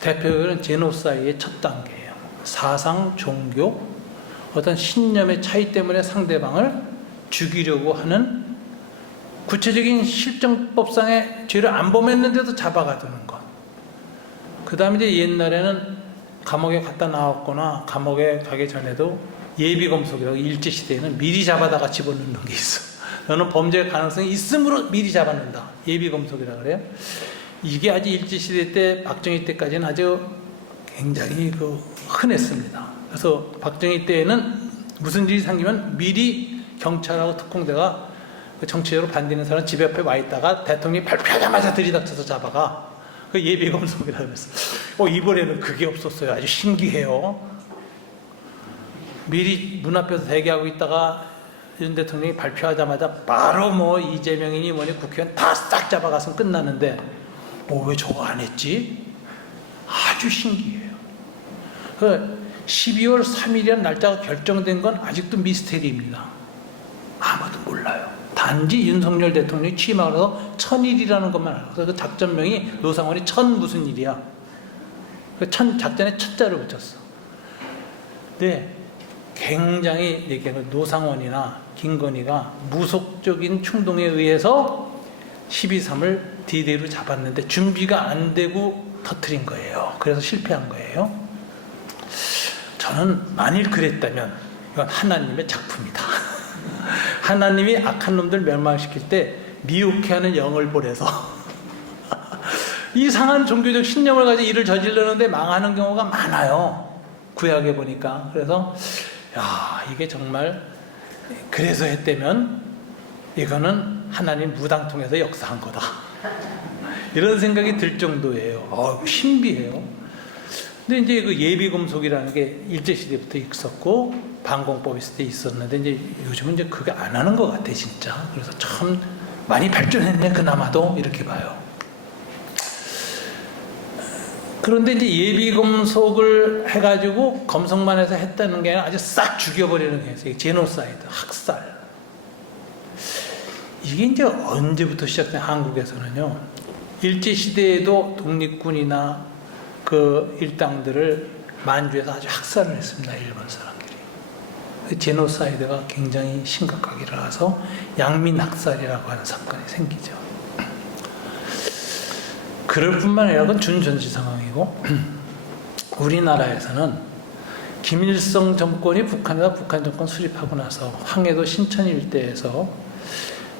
대표적인 제노사이드의 첫 단계예요. 사상, 종교, 어떤 신념의 차이 때문에 상대방을 죽이려고 하는 구체적인 실정법상의 죄를 안 범했는데도 잡아가두는 것. 그 다음에 이제 옛날에는 감옥에 갖다 나왔거나 감옥에 가기 전에도 예비검속이라고 일제시대에는 미리 잡아다가 집어넣는 게 있어. 너는 범죄의 가능성이 있으므로 미리 잡아놓는다. 예비검속이라고 그래요. 이게 아주 일제시대 때 박정희 때까지는 아주 굉장히 흔했습니다. 그래서 박정희 때에는 무슨 일이 생기면 미리 경찰하고 특공대가 정치적으로 반대하는 사람 집 옆에 와 있다가 대통령이 발표하자마자 들이닥쳐서 잡아가. 그 예비검속이라고 그랬어. 이번에는 그게 없었어요. 아주 신기해요. 미리 문 앞에서 대기하고 있다가 윤 대통령이 발표하자마자 바로 이재명이니 뭐니 국회의원 다 싹 잡아가서 끝나는데 왜 저거 안 했지? 아주 신기해요. 12월 3일이라는 날짜가 결정된 건 아직도 미스테리입니다. 아무도 몰라요. 단지 윤석열 대통령이 취임하고 1000일이라는 것만 알고. 그래서 그 작전명이 노상원이 천 무슨 일이야. 작전에 첫자를 붙였어. 네, 굉장히 이렇게 노상원이나 김건희가 무속적인 충동에 의해서 12.3을 D-Day로 잡았는데 준비가 안 되고 터뜨린 거예요. 그래서 실패한 거예요. 저는 만일 그랬다면 이건 하나님의 작품이다. 하나님이 악한 놈들 멸망시킬 때 미혹해하는 영을 보내서 이상한 종교적 신념을 가지고 일을 저지르는데 망하는 경우가 많아요. 구약에 보니까. 그래서 이게 정말 그래서 했다면 이거는 하나님 무당통해서 역사한 거다. 이런 생각이 들 정도예요. 신비해요. 근데 이제 그 예비금속이라는 게 일제시대부터 있었고 반공법 있을 때 있었는데 이제 요즘은 이제 그게 안 하는 것 같아 진짜. 그래서 참 많이 발전했네 그나마도 이렇게 봐요. 그런데 이제 예비금속을 해가지고 검성만 해서 했다는 게 아니라 아주 싹 죽여버리는 게 있어요. 제노사이드, 학살. 이게 이제 언제부터 시작된 한국에서는요. 일제시대에도 독립군이나 그 일당들을 만주에서 아주 학살을 했습니다. 일본 사람들이. 그 제노사이드가 굉장히 심각하게 일어나서 양민학살이라고 하는 사건이 생기죠. 그럴 뿐만 아니라 그건 준전시 상황이고 우리나라에서는 김일성 정권이 북한 정권 수립하고 나서 황해도 신천 일대에서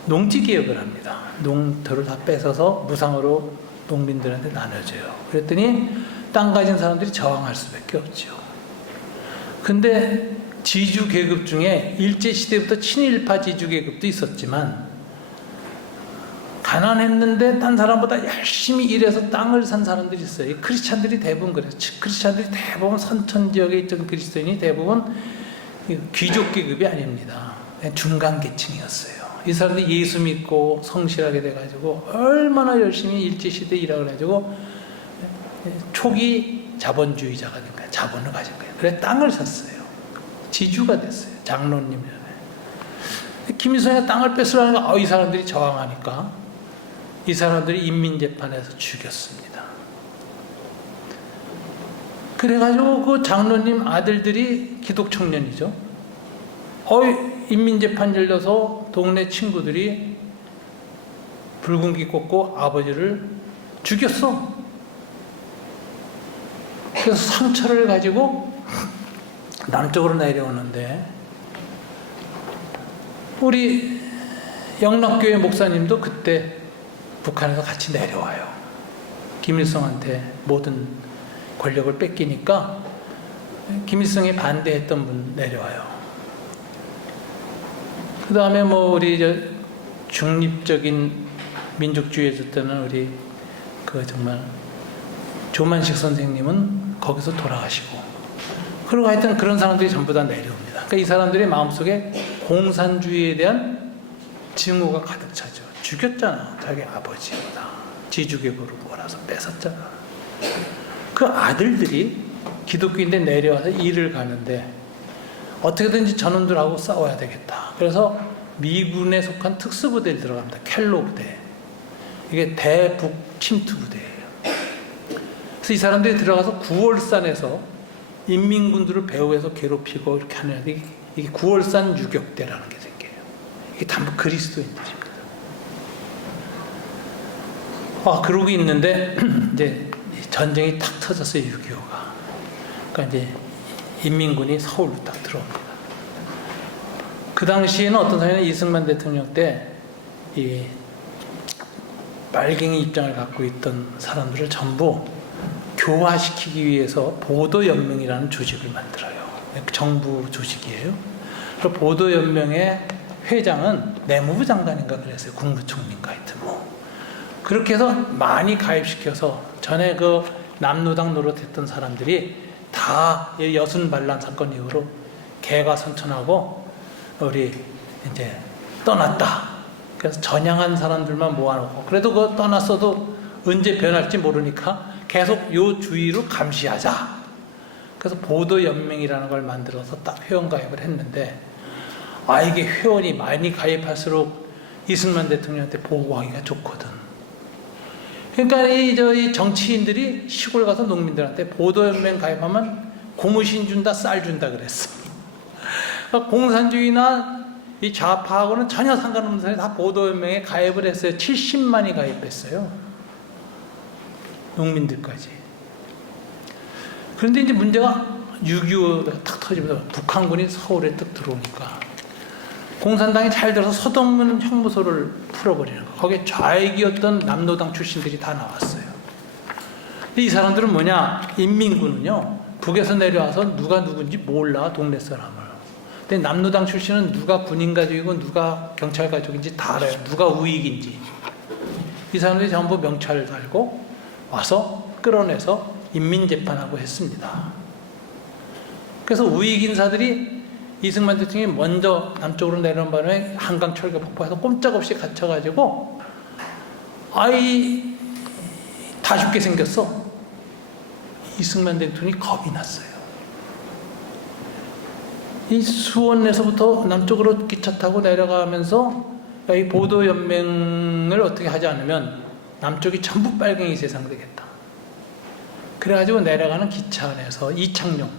농지개혁을 합니다. 농토를 다 뺏어서 무상으로 농민들한테 나눠줘요. 그랬더니 땅 가진 사람들이 저항할 수밖에 없죠. 근데 지주 계급 중에 일제시대부터 친일파 지주 계급도 있었지만 가난했는데 딴 사람보다 열심히 일해서 땅을 산 사람들이 있어요. 크리스찬들이 대부분 그래요. 크리스찬들이 대부분 선천 지역에 있던 그리스도인이 대부분 귀족 계급이 아닙니다. 중간 계층이었어요. 이 사람들이 예수 믿고 성실하게 돼가지고 얼마나 열심히 일제시대 일하고 해가지고 초기 자본주의자가 된 거예요. 자본을 가진 거예요. 그래서 땅을 샀어요. 지주가 됐어요. 장로님이라는. 김일성이 땅을 뺏으려니까 이 사람들이 저항하니까 이 사람들이 인민재판에서 죽였습니다. 그래가지고 그 장로님 아들들이 기독청년이죠. 인민재판 열려서 동네 친구들이 붉은기 꽂고 아버지를 죽였어. 그래서 상처를 가지고 남쪽으로 내려오는데 우리 영락교회 목사님도 그때 북한에서 같이 내려와요. 김일성한테 모든 권력을 뺏기니까 김일성에 반대했던 분 내려와요. 그 다음에 우리 중립적인 민족주의에 줬다는 우리 정말 조만식 선생님은 거기서 돌아가시고, 그리고 하여튼 그런 사람들이 전부 다 내려옵니다. 그러니까 이 사람들의 마음속에 공산주의에 대한 증오가 가득 차죠. 죽였잖아. 자기 아버지보다 지주계급으로 몰아서 뺏었잖아. 그 아들들이 기독교인데 내려와서 일을 가는데 어떻게든지 저놈들하고 싸워야 되겠다. 그래서 미군에 속한 특수부대에 들어갑니다. 켈로 부대. 이게 대북 침투 부대예요. 그래서 이 사람들이 들어가서 9월산에서 인민군들을 배후에서 괴롭히고 이렇게 하는 이게 9월산 유격대라는 게 생겨요. 이게 전부 그리스도인들입니다. 그러고 있는데 이제 전쟁이 탁 터졌어요. 6.25가. 그러니까 이제 인민군이 서울로 딱 들어옵니다. 그 당시에는 어떤 사람은 이승만 대통령 때 이 빨갱이 입장을 갖고 있던 사람들을 전부 교화시키기 위해서 보도연맹이라는 조직을 만들어요. 정부 조직이에요. 그 보도연맹의 회장은 내무부 장관인가 그랬어요. 국무총리인가 하여튼 뭐. 그렇게 해서 많이 가입시켜서 전에 그 남노당 노릇했던 사람들이 다 여순반란 사건 이후로 개과선천하고 우리 이제 떠났다. 그래서 전향한 사람들만 모아놓고 그래도 그거 떠났어도 언제 변할지 모르니까 계속 요 주위로 감시하자. 그래서 보도연맹이라는 걸 만들어서 딱 회원가입을 했는데 이게 회원이 많이 가입할수록 이승만 대통령한테 보고하기가 좋거든. 그러니까 이 정치인들이 시골 가서 농민들한테 보도연맹 가입하면 고무신 준다, 쌀 준다 그랬어. 그러니까 공산주의나 이 좌파하고는 전혀 상관없는 사람이 다 보도연맹에 가입을 했어요. 70만이 가입했어요. 농민들까지. 그런데 이제 문제가 6.25가 탁 터지면서 북한군이 서울에 딱 들어오니까 공산당이 잘 들어서 서동문 형무소를 풀어버리는 거. 거기에 좌익이었던 남노당 출신들이 다 나왔어요. 근데 이 사람들은 뭐냐? 인민군은요, 북에서 내려와서 누가 누군지 몰라, 동네 사람을. 근데 남노당 출신은 누가 군인 가족이고 누가 경찰 가족인지 다 알아요. 누가 우익인지. 이 사람들이 전부 명찰을 달고 와서 끌어내서 인민재판하고 했습니다. 그래서 우익 인사들이 이승만 대통령이 먼저 남쪽으로 내려온 바람에 한강 철교 폭파해서 꼼짝없이 갇혀가지고 다 죽게 생겼어. 이승만 대통령이 겁이 났어요. 이 수원에서부터 남쪽으로 기차 타고 내려가면서 이 보도연맹을 어떻게 하지 않으면 남쪽이 전부 빨갱이 세상 되겠다. 그래가지고 내려가는 기차 안에서 이창용,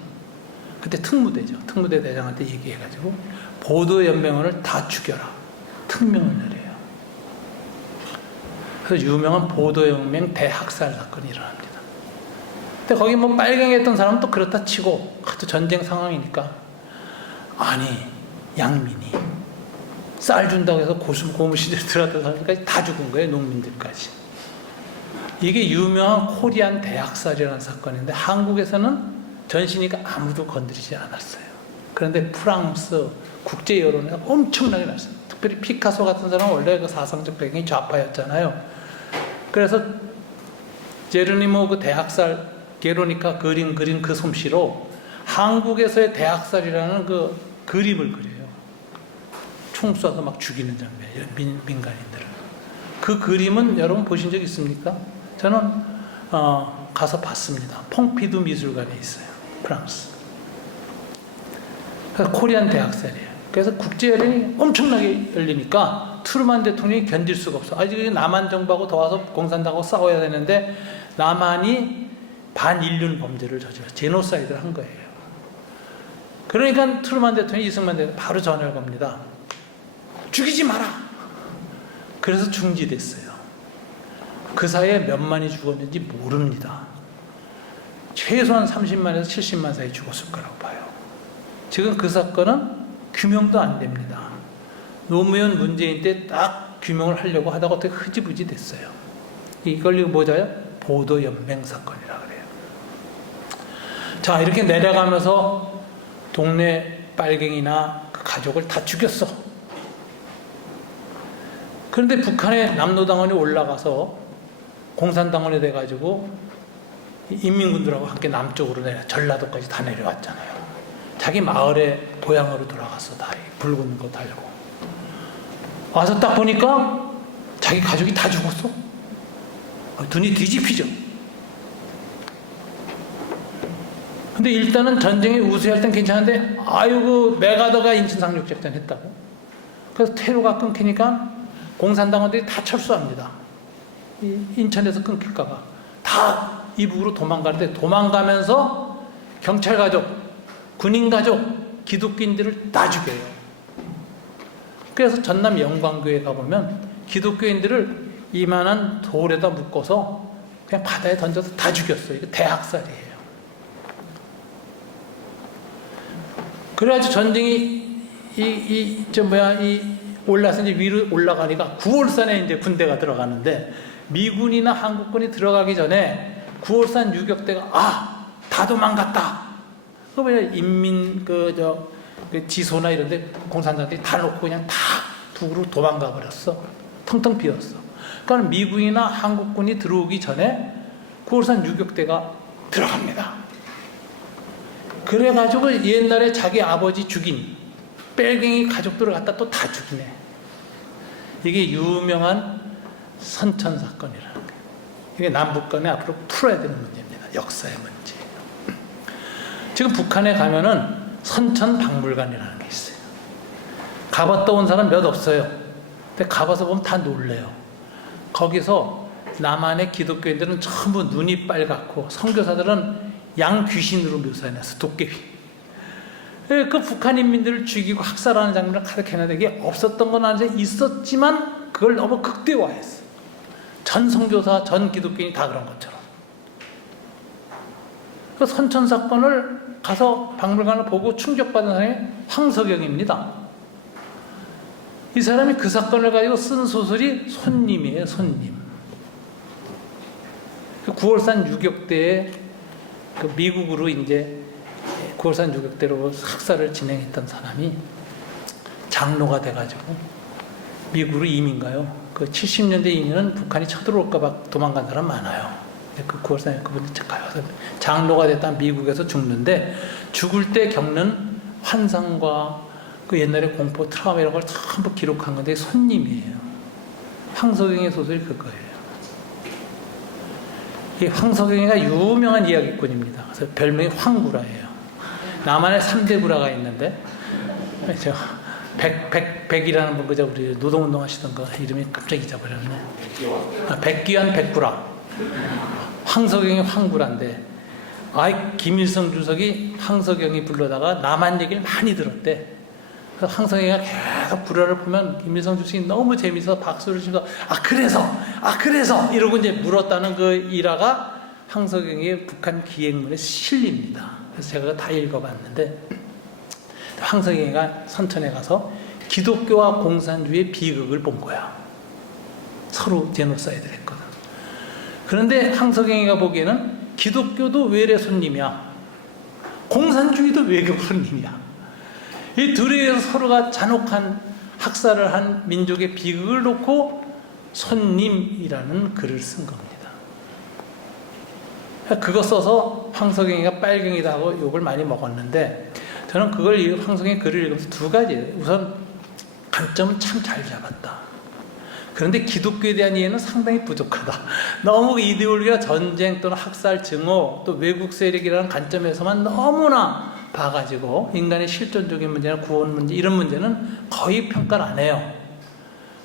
그때 특무대죠. 특무대 대장한테 얘기해가지고 보도연맹원을 다 죽여라. 특명을 내려요. 그래서 유명한 보도연맹 대학살 사건이 일어납니다. 근데 거기 뭐 빨갱이 했던 사람은 또 그렇다 치고 하도 전쟁 상황이니까 양민이 쌀 준다고 해서 고무시대 들어갔던 사람들까지 다 죽은 거예요. 농민들까지. 이게 유명한 코리안 대학살이라는 사건인데 한국에서는 전시니까 아무도 건드리지 않았어요. 그런데 프랑스 국제 여론이 엄청나게 났어요. 특별히 피카소 같은 사람은 원래 그 사상적 배경이 좌파였잖아요. 그래서 제르니모 그 대학살 게로니카 그린 그 솜씨로 한국에서의 대학살이라는 그 그림을 그려요. 총 쏴서 막 죽이는 장면, 민간인들을. 그 그림은 여러분 보신 적 있습니까? 저는 가서 봤습니다. 퐁피두 미술관에 있어요. 프랑스. 그래서 코리안 대학살이에요. 그래서 국제여론이 엄청나게 열리니까 트루만 대통령이 견딜 수가 없어. 아직 남한 정부하고 더 와서 공산당하고 싸워야 되는데 남한이 반인륜 범죄를 저질러 제노사이드를 한 거예요. 그러니까 트루만 대통령이 이승만 대통령이 바로 전화를 겁니다. 죽이지 마라. 그래서 중지됐어요. 그 사이에 몇만이 죽었는지 모릅니다. 최소한 30만에서 70만 사이 죽었을 거라고 봐요. 지금 그 사건은 규명도 안 됩니다. 노무현 문재인 때 딱 규명을 하려고 하다가 어떻게 흐지부지 됐어요. 이걸 뭐죠? 보도연맹 사건이라 그래요. 자, 이렇게 내려가면서 동네 빨갱이나 그 가족을 다 죽였어. 그런데 북한의 남노당원이 올라가서 공산당원이 돼가지고 인민군들하고 함께 남쪽으로 전라도까지 다 내려왔잖아요. 자기 마을에 고향으로 돌아갔어. 다 붉은 거 달고 와서 딱 보니까 자기 가족이 다 죽었어. 눈이 뒤집히죠. 근데 일단은 전쟁에 우세할 땐 괜찮은데 그 메가더가 인천상륙작전 했다고. 그래서 퇴로가 끊기니까 공산당원들이 다 철수합니다. 인천에서 끊길까봐 다 이북으로 도망가는데 도망가면서 경찰 가족, 군인 가족, 기독교인들을 다 죽여요. 그래서 전남 영광교회 가보면 기독교인들을 이만한 돌에다 묶어서 그냥 바다에 던져서 다 죽였어요. 이거 대학살이에요. 그래가지고 전쟁이 올라서 이제 위로 올라가니까 9월산에 이제 군대가 들어가는데 미군이나 한국군이 들어가기 전에 9월산 유격대가 다 도망갔다. 그 뭐냐 지소나 이런데 공산당들이 다 놓고 그냥 다 북으로 도망가 버렸어. 텅텅 비었어. 그러니까 미군이나 한국군이 들어오기 전에 9월산 유격대가 들어갑니다. 그래가지고 옛날에 자기 아버지 죽인 빨갱이 가족들을 갖다 또 다 죽이네. 이게 유명한 선천 사건이라는 거예요. 이게 남북 간에 앞으로 풀어야 되는 문제입니다. 역사의 문제. 지금 북한에 가면은 선천 박물관이라는 게 있어요. 가봤다 온 사람 몇 없어요. 근데 가봐서 보면 다 놀래요. 거기서 남한의 기독교인들은 전부 눈이 빨갛고 선교사들은 양 귀신으로 묘사해놨어. 도깨비. 그 북한 인민들을 죽이고 학살하는 장면을 가득해놨는데 이게 없었던 건 아닌데 있었지만 그걸 너무 극대화했어. 전 선교사, 전 기독교인이 다 그런 것처럼. 그 선천 사건을 가서 박물관을 보고 충격받은 사람이 황석영입니다. 이 사람이 그 사건을 가지고 쓴 소설이 손님이에요. 손님. 9월산 유격대에 미국으로 이제 9월산 유격대로 학살을 진행했던 사람이 장로가 돼가지고 미국으로 이민 가요. 그 70년대 이민은 북한이 쳐들어올까봐 도망간 사람 많아요. 그 9월산 그분이 가요. 장로가 됐다 미국에서 죽는데 죽을 때 겪는 환상과 그 옛날에 공포, 트라우마 이런 걸 전부 기록한 건데 손님이에요. 황석영의 소설이 그거예요. 이 황석영이가 유명한 이야기꾼입니다. 그래서 별명이 황구라예요. 남한에 3대 구라가 있는데 백이라는 분 그저 우리 노동운동 하시던 거 이름이 갑자기 잊어버렸네. 백기환 백구라. 황석영이 황구라인데 김일성 주석이 황석영이 불러다가 남한 얘기를 많이 들었대. 그래서 황석영이가 계속 불화를 보면 김일성 주석이 너무 재밌어서 박수를 치면서 그래서 이러고 이제 물었다는 그 일화가 황석영의 북한 기행문에 실립니다. 그래서 제가 다 읽어봤는데 황석영이가 선천에 가서 기독교와 공산주의의 비극을 본 거야. 서로 제노사이드를 했거든. 그런데 황석영이가 보기에는 기독교도 외래 손님이야. 공산주의도 외교 손님이야. 이 둘에 의해서 서로가 잔혹한 학살을 한 민족의 비극을 놓고 손님이라는 글을 쓴 겁니다. 그거 써서 황석영이가 빨갱이다 하고 욕을 많이 먹었는데 저는 그걸 황석영의 글을 읽으면서 두 가지예요. 우선 관점은 참 잘 잡았다. 그런데 기독교에 대한 이해는 상당히 부족하다. 너무 이데올기가 전쟁 또는 학살, 증오, 또 외국 세력이라는 관점에서만 너무나 봐가지고 인간의 실존적인 문제나 구원 문제 이런 문제는 거의 평가를 안 해요.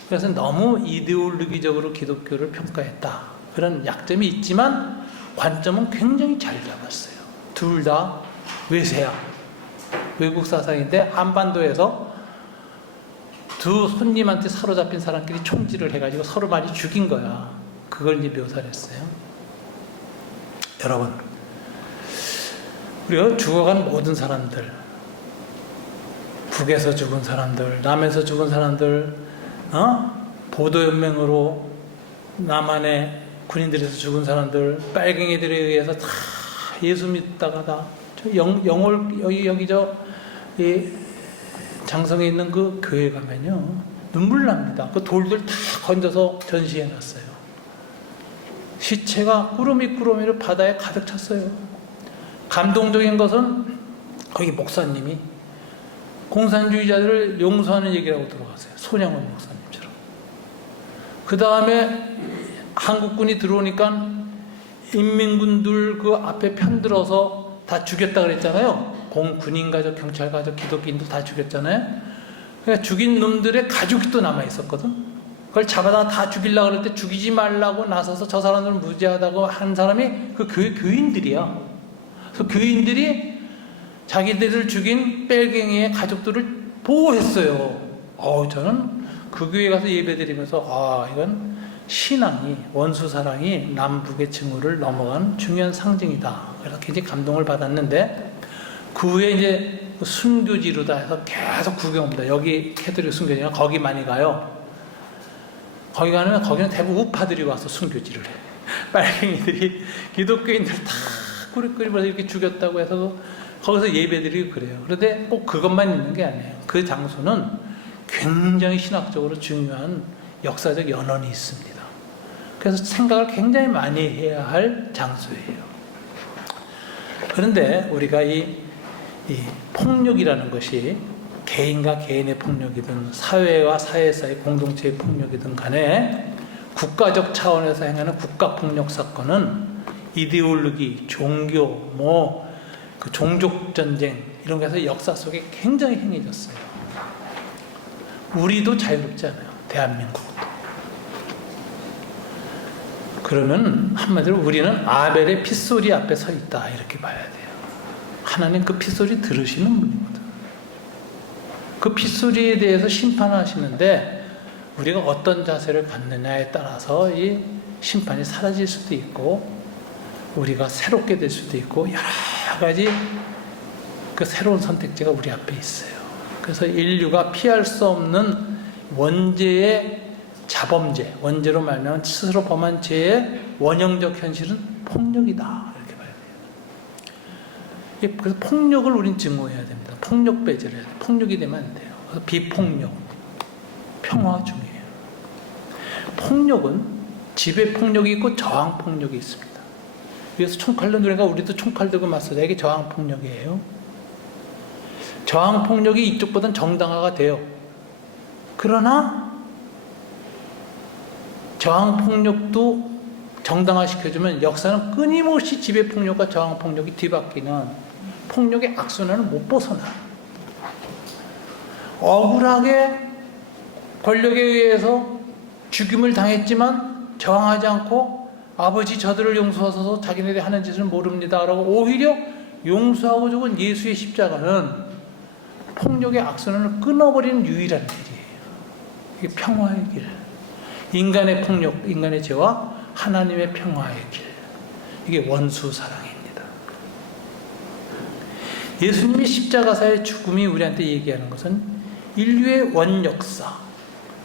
그래서 너무 이데올로기적으로 기독교를 평가했다. 그런 약점이 있지만 관점은 굉장히 잘 잡았어요. 둘 다 외세야. 외국 사상인데 한반도에서 두 손님한테 사로잡힌 사람끼리 총질을 해가지고 서로 많이 죽인 거야. 그걸 이제 묘사를 했어요. 여러분, 우리가 죽어간 모든 사람들, 북에서 죽은 사람들, 남에서 죽은 사람들, 보도연맹으로 남한의 군인들에서 죽은 사람들, 빨갱이들에 의해서 다 예수 믿다가 다 여기 장성에 있는 그 교회 가면요 눈물 납니다. 그 돌들 다 건져서 전시해 놨어요. 시체가 꾸러미꾸러미로 바다에 가득 찼어요. 감동적인 것은 거기 목사님이 공산주의자들을 용서하는 얘기라고 들어갔어요. 손양원 목사님처럼. 그 다음에 한국군이 들어오니까 인민군들 그 앞에 편들어서 다 죽였다 그랬잖아요. 군인 가족, 경찰 가족, 기독교인도 다 죽였잖아요. 그러니까 죽인 놈들의 가족이 또 남아 있었거든. 그걸 잡아다가 다 죽이려고 그럴 때 죽이지 말라고 나서서 저 사람들은 무죄하다고 한 사람이 그 교인들이야. 그래서 교인들이 자기들을 죽인 빨갱이의 가족들을 보호했어요. 저는 그 교회 가서 예배드리면서 이건 신앙이, 원수 사랑이 남북의 징후를 넘어간 중요한 상징이다. 그래서 굉장히 감동을 받았는데, 그 후에 이제 순교지로다 해서 계속 구경합니다. 여기 캐톨릭 순교지가 거기 많이 가요. 거기 가면 거기는 대부분 우파들이 와서 순교지를 해. 빨갱이들이 기독교인들 다 꾸리꾸리면서 이렇게 죽였다고 해서 거기서 예배드리고 그래요. 그런데 꼭 그것만 있는 게 아니에요. 그 장소는 굉장히 신학적으로 중요한 역사적 연원이 있습니다. 그래서 생각을 굉장히 많이 해야 할 장소예요. 그런데 우리가 이 폭력이라는 것이 개인과 개인의 폭력이든 사회와 사회 사이 공동체의 폭력이든 간에 국가적 차원에서 행하는 국가폭력 사건은 이데올로기, 종교, 그 종족전쟁 이런 것에서 역사 속에 굉장히 행해졌어요. 우리도 자유롭지 않아요. 대한민국도. 그러면 한마디로 우리는 아벨의 핏소리 앞에 서 있다 이렇게 봐야 돼요. 하나님 그 핏소리 들으시는 분이거든. 그 핏소리에 대해서 심판하시는데 우리가 어떤 자세를 갖느냐에 따라서 이 심판이 사라질 수도 있고 우리가 새롭게 될 수도 있고 여러 가지 그 새로운 선택지가 우리 앞에 있어요. 그래서 인류가 피할 수 없는 원죄의 자범죄, 원죄로 말하면 스스로 범한 죄의 원형적 현실은 폭력이다 이렇게 봐야 돼요. 그래서 폭력을 우린 증오해야 됩니다. 폭력 배제를 해야 돼요. 폭력이 되면 안 돼요. 그래서 비폭력, 평화 중요해요. 폭력은 지배 폭력이 있고 저항 폭력이 있습니다. 그래서 총칼로 누리가 우리도 총칼 들고 맞서자. 이게 저항 폭력이에요. 저항 폭력이 이쪽보다는 정당화가 돼요. 그러나 저항 폭력도 정당화시켜주면 역사는 끊임없이 지배 폭력과 저항 폭력이 뒤바뀌는 폭력의 악순환을 못 벗어나. 억울하게 권력에 의해서 죽임을 당했지만 저항하지 않고 아버지 저들을 용서하소서 자기네들이 하는 짓을 모릅니다 라고 오히려 용서하고 죽은 예수의 십자가는 폭력의 악순환을 끊어버리는 유일한 길이에요. 이게 평화의 길. 인간의 폭력, 인간의 죄와 하나님의 평화의 길. 이게 원수 사랑입니다. 예수님의 십자가사의 죽음이 우리한테 얘기하는 것은 인류의 원역사,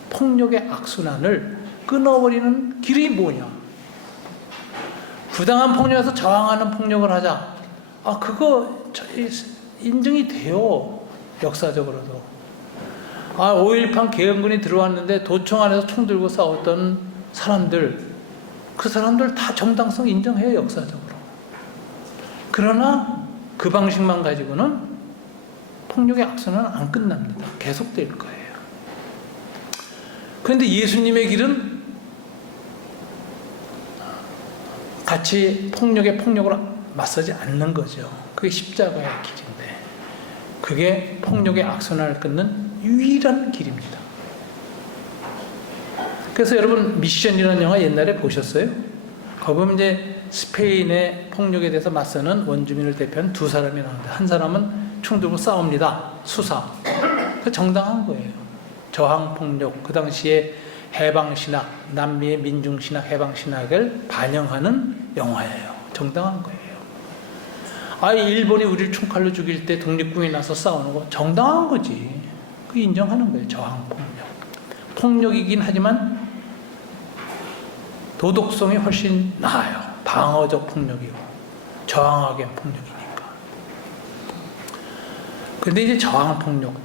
폭력의 악순환을 끊어버리는 길이 뭐냐? 부당한 폭력에서 저항하는 폭력을 하자. 그거 인정이 돼요. 역사적으로도. 5.18 계엄군이 들어왔는데 도청 안에서 총 들고 싸웠던 사람들, 그 사람들 다 정당성 인정해요, 역사적으로. 그러나 그 방식만 가지고는 폭력의 악순환은 안 끝납니다. 계속될 거예요. 그런데 예수님의 길은 같이 폭력으로 맞서지 않는 거죠. 그게 십자가의 길인데 그게 폭력의 악순환을 끊는 유일한 길입니다. 그래서 여러분 미션이라는 영화 옛날에 보셨어요? 거기 보면 이제 스페인의 폭력에 대해서 맞서는 원주민을 대표한 두 사람이 나오는데 한 사람은 총 들고 싸웁니다. 수사. 그 정당한 거예요. 저항 폭력, 그 당시에 해방신학, 남미의 민중신학, 해방신학을 반영하는 영화예요. 정당한 거예요. 일본이 우리를 총칼로 죽일 때 독립군이 나서 싸우는 거 정당한 거지. 그 인정하는 거예요. 저항 폭력. 폭력이긴 하지만 도덕성이 훨씬 나아요. 방어적 폭력이고 저항하기엔 폭력이니까. 근데 이제 저항 폭력을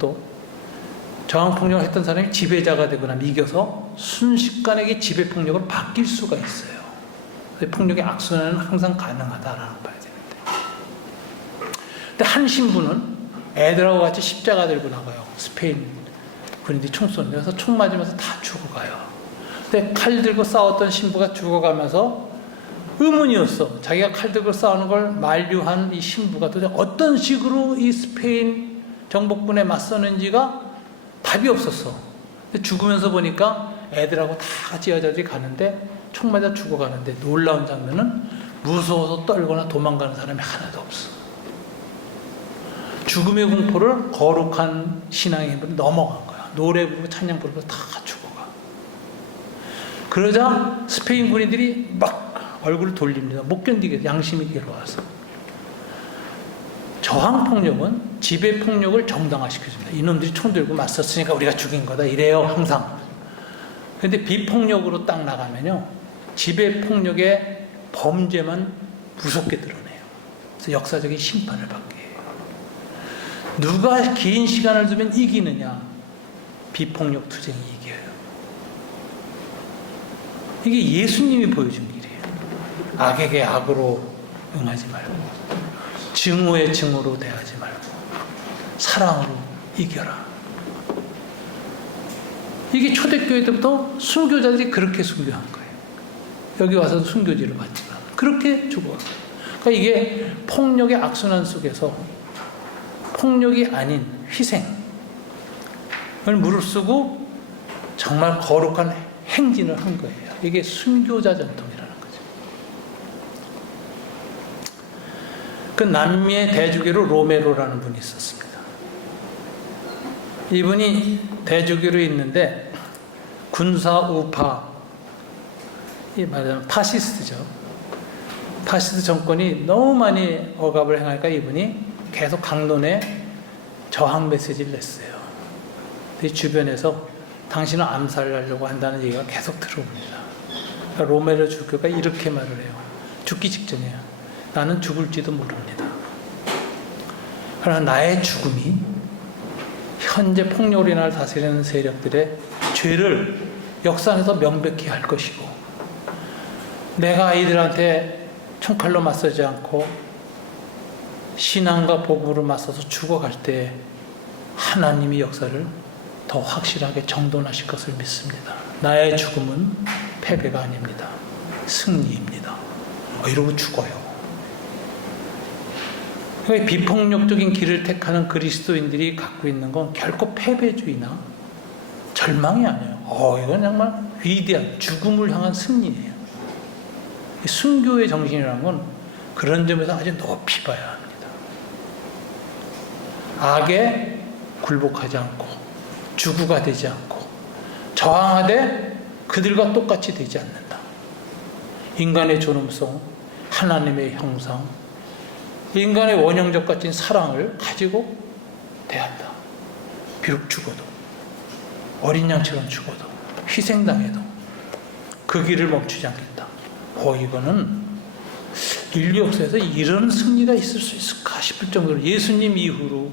했던 사람이 지배자가 되거나 이겨서 순식간에 지배 폭력으로 바뀔 수가 있어요. 폭력의 악순환은 항상 가능하다라는 봐야 되는데. 근데 한 신부는 애들하고 같이 십자가 들고 나가요. 스페인 군인들이 총 쏘는데 그래서 총 맞으면서 다 죽어가요. 근데 칼 들고 싸웠던 신부가 죽어가면서 의문이었어. 자기가 칼 들고 싸우는 걸 만류한 이 신부가 도대체 어떤 식으로 이 스페인 정복군에 맞서는지가 답이 없었어. 근데 죽으면서 보니까 애들하고 다 같이 여자들이 가는데 총 맞아 죽어가는데 놀라운 장면은 무서워서 떨거나 도망가는 사람이 하나도 없어. 죽음의 공포를 거룩한 신앙의 힘으로 넘어간 거야. 노래 부르고 찬양 부르고 다 죽어가. 그러자 스페인 군인들이 막 얼굴을 돌립니다. 못 견디게 양심이 괴로워서. 저항폭력은 지배폭력을 정당화시켜줍니다. 이놈들이 총 들고 맞섰으니까 우리가 죽인 거다 이래요 항상. 근데 비폭력으로 딱 나가면요 지배폭력의 범죄만 무섭게 드러내요. 그래서 역사적인 심판을 받게 해요. 누가 긴 시간을 두면 이기느냐? 비폭력 투쟁이 이겨요. 이게 예수님이 보여준 길이에요. 악에게 악으로 응하지 말고 증오에 증오로 대하지 말고 사랑으로 이겨라. 이게 초대교회 때부터 순교자들이 그렇게 순교한 거예요. 여기 와서도 순교지를 받지만 그렇게 죽어. 그러니까 이게 폭력의 악순환 속에서 폭력이 아닌 희생을 무릅쓰고 정말 거룩한 행진을 한 거예요. 이게 순교자 전통이라는 거죠. 그 남미의 대주교로 로메로라는 분이 있었습니다. 이분이 대주교로 있는데 군사 우파, 이 말하자면 파시스트죠. 파시스트 정권이 너무 많이 억압을 행하니까 이분이 계속 강론에 저항 메시지를 냈어요. 주변에서 당신은 암살하려고 한다는 얘기가 계속 들어옵니다. 그러니까 로메로 주교가 이렇게 말을 해요. 죽기 직전이에요. 나는 죽을지도 모릅니다. 그러나 나의 죽음이 현재 폭력으로 인하여 다스리는 세력들의 죄를 역사에서 명백히 할 것이고, 내가 아이들한테 총칼로 맞서지 않고 신앙과 복음으로 맞서서 죽어갈 때 하나님이 역사를 더 확실하게 정돈하실 것을 믿습니다. 나의 죽음은 패배가 아닙니다. 승리입니다. 이러고 죽어요. 그러니까 비폭력적인 길을 택하는 그리스도인들이 갖고 있는 건 결코 패배주의나 절망이 아니에요. 이건 정말 위대한 죽음을 향한 승리예요. 순교의 정신이라는 건 그런 점에서 아주 높이 봐야 합니다. 악에 굴복하지 않고 주구가 되지 않고 저항하되 그들과 똑같이 되지 않는다. 인간의 존엄성, 하나님의 형상, 인간의 원형적 가진 사랑을 가지고 대한다. 비록 죽어도, 어린 양처럼 죽어도, 희생당해도 그 길을 멈추지 않겠다. 이거는 인류 역사에서 이런 승리가 있을 수 있을까 싶을 정도로 예수님 이후로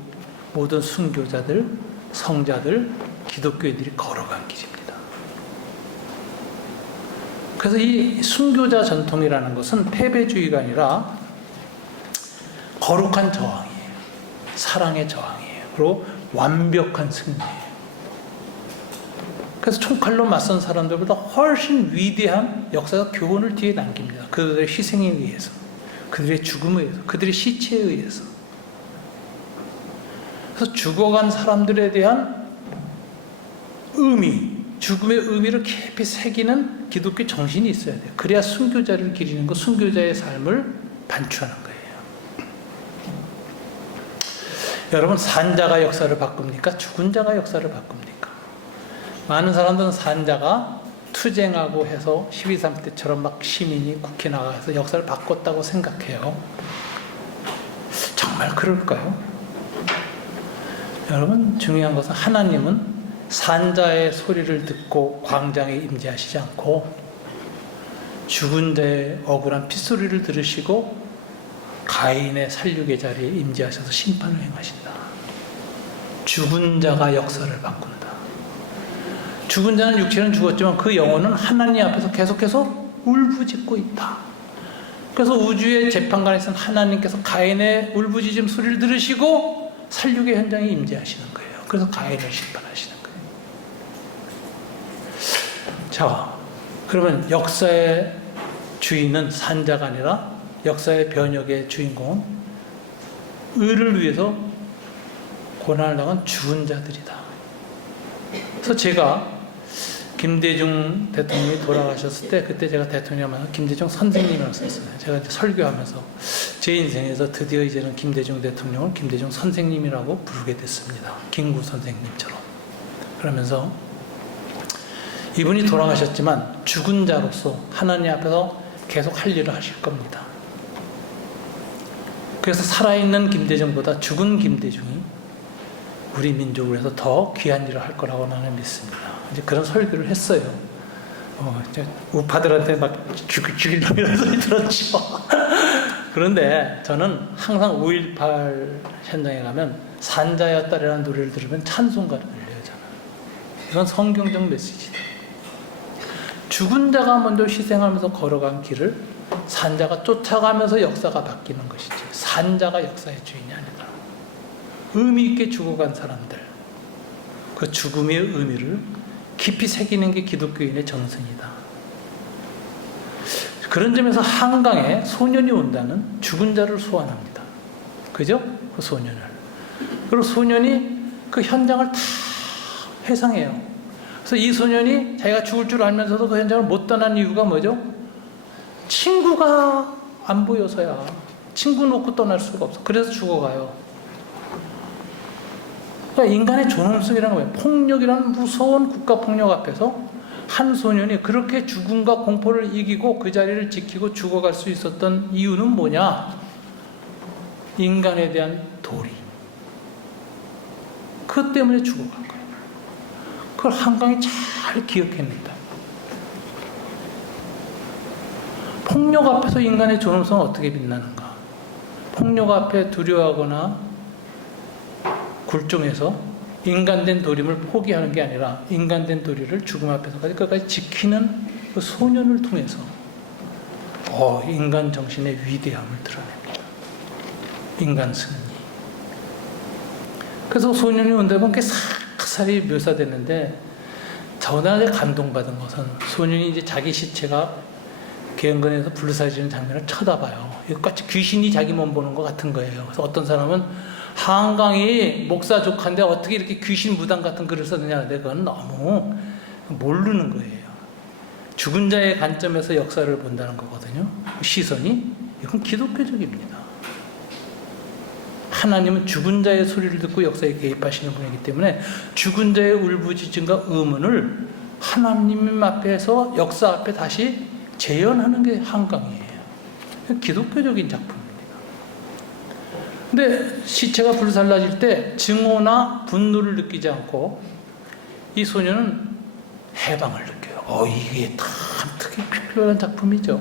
모든 순교자들, 성자들, 기독교인들이 걸어간 길입니다. 그래서 이 순교자 전통이라는 것은 패배주의가 아니라 거룩한 저항이에요. 사랑의 저항이에요. 그리고 완벽한 승리예요. 그래서 총칼로 맞선 사람들보다 훨씬 위대한 역사적 교훈을 뒤에 남깁니다. 그들의 희생에 의해서, 그들의 죽음에 의해서, 그들의 시체에 의해서. 그래서 죽어간 사람들에 대한 의미, 죽음의 의미를 깊이 새기는 기독교 정신이 있어야 돼요. 그래야 순교자를 기리는 것, 순교자의 삶을 반추하는 거예요. 여러분, 산자가 역사를 바꿉니까? 죽은 자가 역사를 바꿉니까? 많은 사람들은 산자가 투쟁하고 해서 12.3 때처럼 막 시민이 국회 나가서 역사를 바꿨다고 생각해요. 정말 그럴까요? 여러분, 중요한 것은 하나님은 산자의 소리를 듣고 광장에 임재하시지 않고 죽은 자의 억울한 핏소리를 들으시고 가인의 살육의 자리에 임재하셔서 심판을 행하신다. 죽은 자가 역사를 바꾼다. 죽은 자는 육체는 죽었지만 그 영혼은 하나님 앞에서 계속해서 울부짖고 있다. 그래서 우주의 재판관에서는 하나님께서 가인의 울부짖음 소리를 들으시고 살육의 현장에 임재하시는 거예요. 그래서 가인을 심판하시는 거예요. 자, 그러면 역사의 주인은 산자가 아니라 역사의 변혁의 주인공은 의를 위해서 고난을 당한 죽은 자들이다. 그래서 제가 김대중 대통령이 돌아가셨을 때 그때 제가 대통령하면 김대중 선생님이라고 썼어요. 제가 이제 설교하면서 제 인생에서 드디어 이제는 김대중 대통령을 김대중 선생님이라고 부르게 됐습니다. 김구 선생님처럼. 그러면서 이분이 돌아가셨지만 죽은 자로서 하나님 앞에서 계속 할 일을 하실 겁니다. 그래서 살아있는 김대중보다 죽은 김대중이 우리 민족을 위해서 더 귀한 일을 할 거라고 나는 믿습니다. 이제 그런 설교를 했어요. 이제 우파들한테 막 죽일 놈이라는 소리 들었죠. 그런데 저는 항상 5.18 현장에 가면 산자였다라는 노래를 들으면 찬송가를 들려요. 저는. 이건 성경적 메시지다. 죽은 자가 먼저 희생하면서 걸어간 길을 산자가 쫓아가면서 역사가 바뀌는 것이지 산자가 역사의 주인이 아니다. 의미 있게 죽어간 사람들, 그 죽음의 의미를 깊이 새기는 게 기독교인의 정성이다. 그런 점에서 한강에 소년이 온다는 죽은 자를 소환합니다. 그죠? 그 소년을. 그리고 소년이 그 현장을 다 회상해요. 그래서 이 소년이 자기가 죽을 줄 알면서도 그 현장을 못 떠난 이유가 뭐죠? 친구가 안 보여서야. 친구 놓고 떠날 수가 없어. 그래서 죽어가요. 그러니까 인간의 존엄성이라는 거예요. 폭력이라는 무서운 국가폭력 앞에서 한 소년이 그렇게 죽음과 공포를 이기고 그 자리를 지키고 죽어갈 수 있었던 이유는 뭐냐? 인간에 대한 도리. 그것 때문에 죽어간 거예요. 그걸 한강이 잘 기억했습니다. 폭력 앞에서 인간의 존엄성은 어떻게 빛나는가? 폭력 앞에 두려워하거나 굴종해서 인간된 도림을 포기하는 게 아니라 인간된 도리를 죽음 앞에서까지 끝까지 지키는 그 소년을 통해서 인간 정신의 위대함을 드러냅니다. 인간 승리. 그래서 소년이 온다 보면 그게 싹살이 묘사됐는데 저나 감동받은 것은 소년이 이제 자기 시체가 개헌건에서 불사지는 장면을 쳐다봐요. 이것같이 귀신이 자기 몸 보는 것 같은 거예요. 그래서 어떤 사람은 한강이 목사족한데 어떻게 이렇게 귀신 무당 같은 글을 썼느냐. 근데 그건 너무 모르는 거예요. 죽은 자의 관점에서 역사를 본다는 거거든요. 시선이. 이건 기독교적입니다. 하나님은 죽은 자의 소리를 듣고 역사에 개입하시는 분이기 때문에 죽은 자의 울부짖음과 의문을 하나님 앞에서 역사 앞에 다시 재현하는 게 한강이에요. 기독교적인 작품입니다. 근데 시체가 불살라질 때 증오나 분노를 느끼지 않고 이 소녀는 해방을 느껴요. 이게 참 특별한 작품이죠.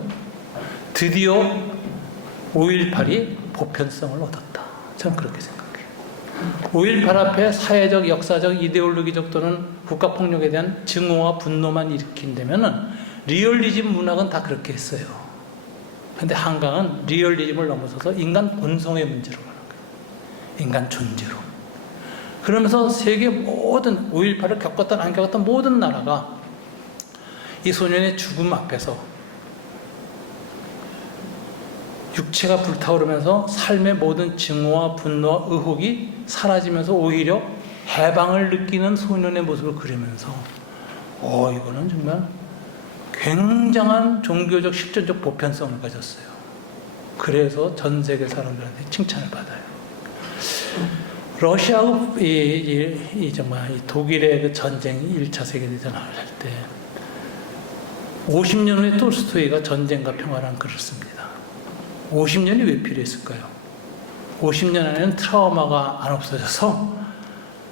드디어 5.18이 보편성을 얻었다. 저는 그렇게 생각해요. 5.18 앞에 사회적, 역사적, 이데올로기적 또는 국가폭력에 대한 증오와 분노만 일으킨다면 리얼리즘 문학은 다 그렇게 했어요. 근데 한강은 리얼리즘을 넘어서서 인간 본성의 문제로 가는 거예요. 인간 존재로. 그러면서 세계 모든 5.18을 겪었던 안 겪었던 모든 나라가 이 소년의 죽음 앞에서 육체가 불타오르면서 삶의 모든 증오와 분노와 의혹이 사라지면서 오히려 해방을 느끼는 소년의 모습을 그리면서 이거는 정말 굉장한 종교적 실존적 보편성을 가졌어요. 그래서 전 세계 사람들한테 칭찬을 받아요. 러시아하고 정말 독일의 그 전쟁 1차 세계대전을 할 때 50년 후에 톨스토이가 전쟁과 평화라는 글을 씁니다. 50년이 왜 필요했을까요? 50년 안에는 트라우마가 안 없어져서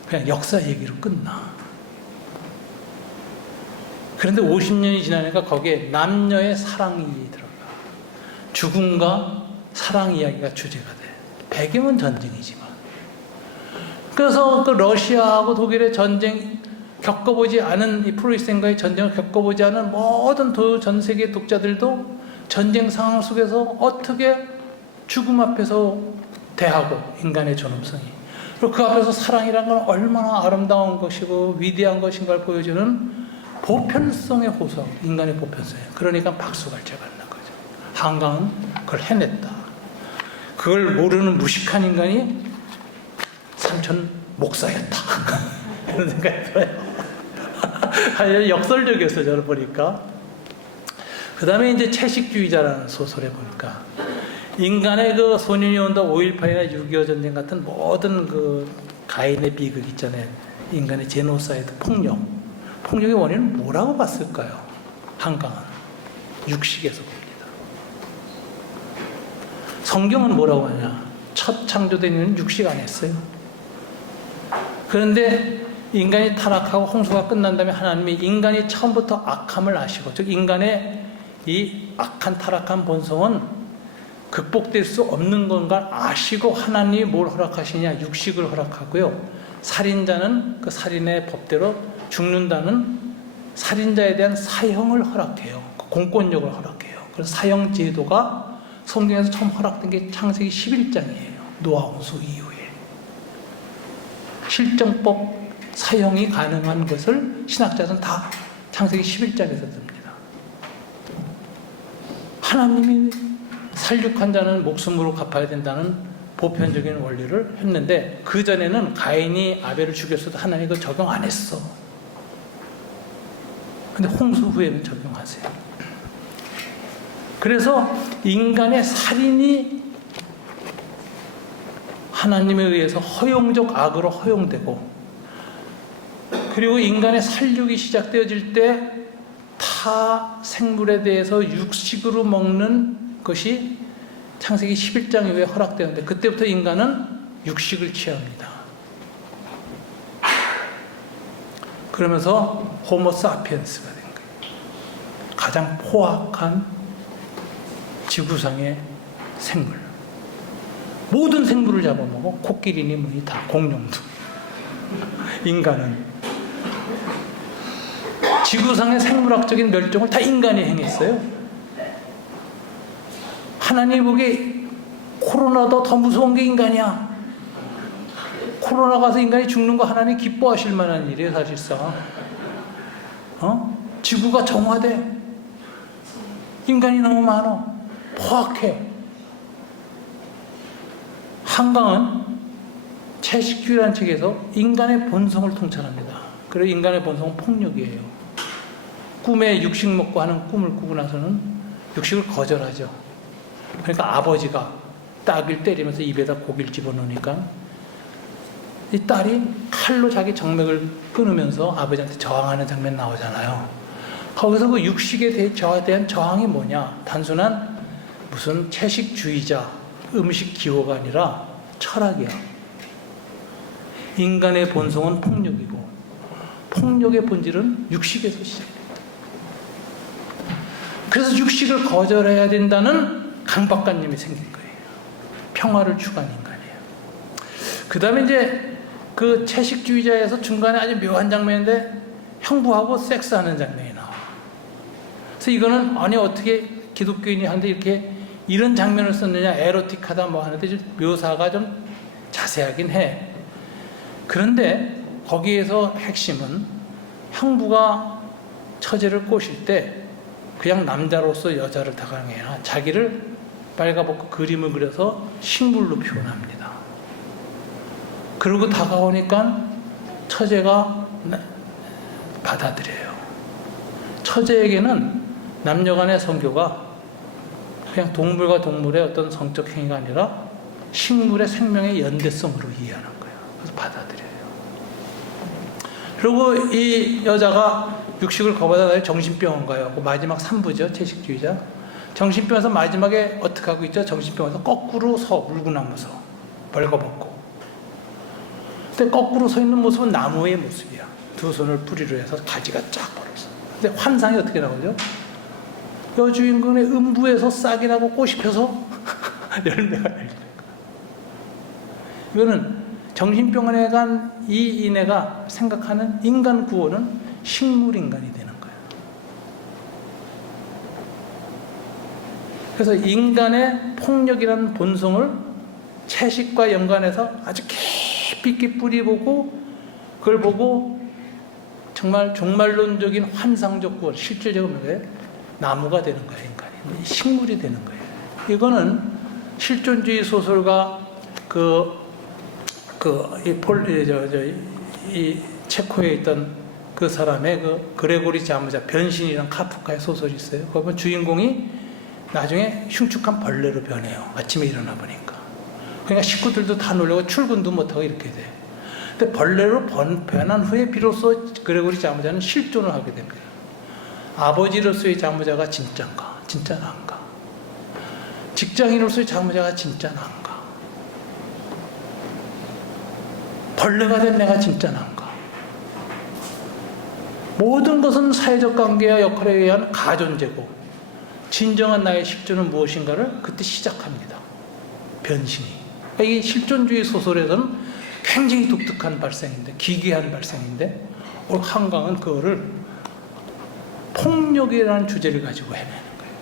그냥 역사 얘기로 끝나. 그런데 50년이 지나니까 거기에 남녀의 사랑이 들어가. 죽음과 사랑 이야기가 주제가 돼. 배경은 전쟁이지만. 그래서 그 러시아하고 독일의 전쟁 겪어보지 않은 이 프로이센과의 전쟁을 겪어보지 않은 모든 전 세계 독자들도 전쟁 상황 속에서 어떻게 죽음 앞에서 대하고 인간의 존엄성이 그리고 그 앞에서 사랑이란 건 얼마나 아름다운 것이고 위대한 것인가를 보여주는 보편성의 호소, 인간의 보편성이에요. 그러니까 박수갈채 받는 거죠. 한강은 그걸 해냈다. 그걸 모르는 무식한 인간이 삼천 목사였다. 그런 생각이 들어요. 역설적이었어요, 저를 보니까. 그 다음에 이제 채식주의자라는 소설에 보니까 인간의 그 소년이 온다 5.18이나 6.25 전쟁 같은 모든 그 가인의 비극 있잖아요. 인간의 제노사이드, 폭력. 폭력의 원인은 뭐라고 봤을까요? 한강은 육식에서 봅니다. 성경은 뭐라고 하냐? 첫 창조된 이는 육식 안 했어요. 그런데 인간이 타락하고 홍수가 끝난 다음에 하나님이 인간이 처음부터 악함을 아시고, 즉 인간의 이 악한 타락한 본성은 극복될 수 없는 건가 아시고 하나님이 뭘 허락하시냐? 육식을 허락하고요. 살인자는 그 살인의 법대로 죽는다는 살인자에 대한 사형을 허락해요. 공권력을 허락해요. 그래서 사형 제도가 성경에서 처음 허락된 게 창세기 11장이에요. 노아 홍수 이후에. 실정법 사형이 가능한 것을 신학자들은 다 창세기 11장에서 듭니다. 하나님이 살육한 자는 목숨으로 갚아야 된다는 보편적인 원리를 했는데 그전에는 가인이 아벨을 죽였어도 하나님이 그거 적용 안 했어. 근데 홍수 후에는 적용하세요. 그래서 인간의 살인이 하나님에 의해서 허용적 악으로 허용되고, 그리고 인간의 살육이 시작되어질 때 타 생물에 대해서 육식으로 먹는 것이 창세기 11장 이후에 허락되는데 그때부터 인간은 육식을 취합니다. 그러면서 호모사피엔스가 된 거예요. 가장 포악한 지구상의 생물. 모든 생물을 잡아먹어. 코끼리니 뭐니 다 공룡도. 인간은 지구상의 생물학적인 멸종을 다 인간이 행했어요. 하나님 보기에 코로나도 더 무서운 게 인간이야. 코로나 가서 인간이 죽는 거 하나님 기뻐하실 만한 일이에요, 사실상. 지구가 정화돼. 인간이 너무 많아. 포악해. 한강은 채식주의라는 책에서 인간의 본성을 통찰합니다. 그래서 인간의 본성은 폭력이에요. 꿈에 육식 먹고 하는 꿈을 꾸고 나서는 육식을 거절하죠. 그러니까 아버지가 딸을 때리면서 입에다 고기를 집어넣으니까 이 딸이 칼로 자기 정맥을 끊으면서 아버지한테 저항하는 장면 나오잖아요. 거기서 그 육식에 대한 저항이 뭐냐? 단순한 무슨 채식주의자, 음식 기호가 아니라 철학이야. 인간의 본성은 폭력이고 폭력의 본질은 육식에서 시작됩니다. 그래서 육식을 거절해야 된다는 강박관념이 생긴 거예요. 평화를 추구한 인간이에요. 그 다음에 이제 그 채식주의자에서 중간에 아주 묘한 장면인데 형부하고 섹스하는 장면이 나와요. 그래서 이거는 아니 어떻게 기독교인이 한데 이렇게 이런 장면을 썼느냐, 에로틱하다 뭐 하는데 좀 묘사가 좀 자세하긴 해. 그런데 거기에서 핵심은 형부가 처제를 꼬실 때 그냥 남자로서 여자를 다가가는 게 아니라 자기를 빨가벗고 그림을 그려서 식물로 표현합니다. 그러고 다가오니까 처제가 받아들여요. 처제에게는 남녀 간의 성교가 그냥 동물과 동물의 어떤 성적 행위가 아니라 식물의 생명의 연대성으로 이해하는 거예요. 그래서 받아들여요. 그리고 이 여자가 육식을 거부하다 정신병원 가요. 그 마지막 3부죠. 채식주의자. 정신병원에서 마지막에 어떻게 하고 있죠? 정신병원에서 거꾸로 서, 물구나무서. 벌거벗고. 근데 거꾸로 서 있는 모습은 나무의 모습이야. 두 손을 뿌리로 해서 가지가 쫙 벌어서. 근데 환상이 어떻게 나오죠? 여주인공의 음부에서 싹이 나고 꽃이 펴서 열매가 열리는 거야. 이거는 정신병원에 간 이 인애가 생각하는 인간 구원은 식물인간이 되는 거예요. 그래서 인간의 폭력이라는 본성을 채식과 연관해서 아주 깊이 있게 뿌리보고 그걸 보고 정말 종말론적인 환상적 구원, 실질적으로 나무가 되는 거예요. 인간이. 식물이 되는 거예요. 이거는 실존주의 소설가 이 체코에 있던 그 사람의 그 그레고리 자무자 변신이란 카프카의 소설이 있어요. 거기 보면 주인공이 나중에 흉측한 벌레로 변해요. 아침에 일어나 보니까. 그러니까 식구들도 다 놀라고 출근도 못하고 이렇게 돼요. 근데 벌레로 변한 후에 비로소 그레고리 자무자는 실존을 하게 됩니다. 아버지로서의 자무자가 진짠가? 진짜는 안가? 직장인으로서의 자무자가 진짜는 안가? 벌레가 된 내가 진짜는 안가? 모든 것은 사회적 관계와 역할에 의한 가존재고 진정한 나의 실존은 무엇인가를 그때 시작합니다. 변신이. 그러니까 이 실존주의 소설에서는 굉장히 독특한 발생인데, 기괴한 발생인데, 한강은 그거를 폭력이라는 주제를 가지고 해내는 거예요.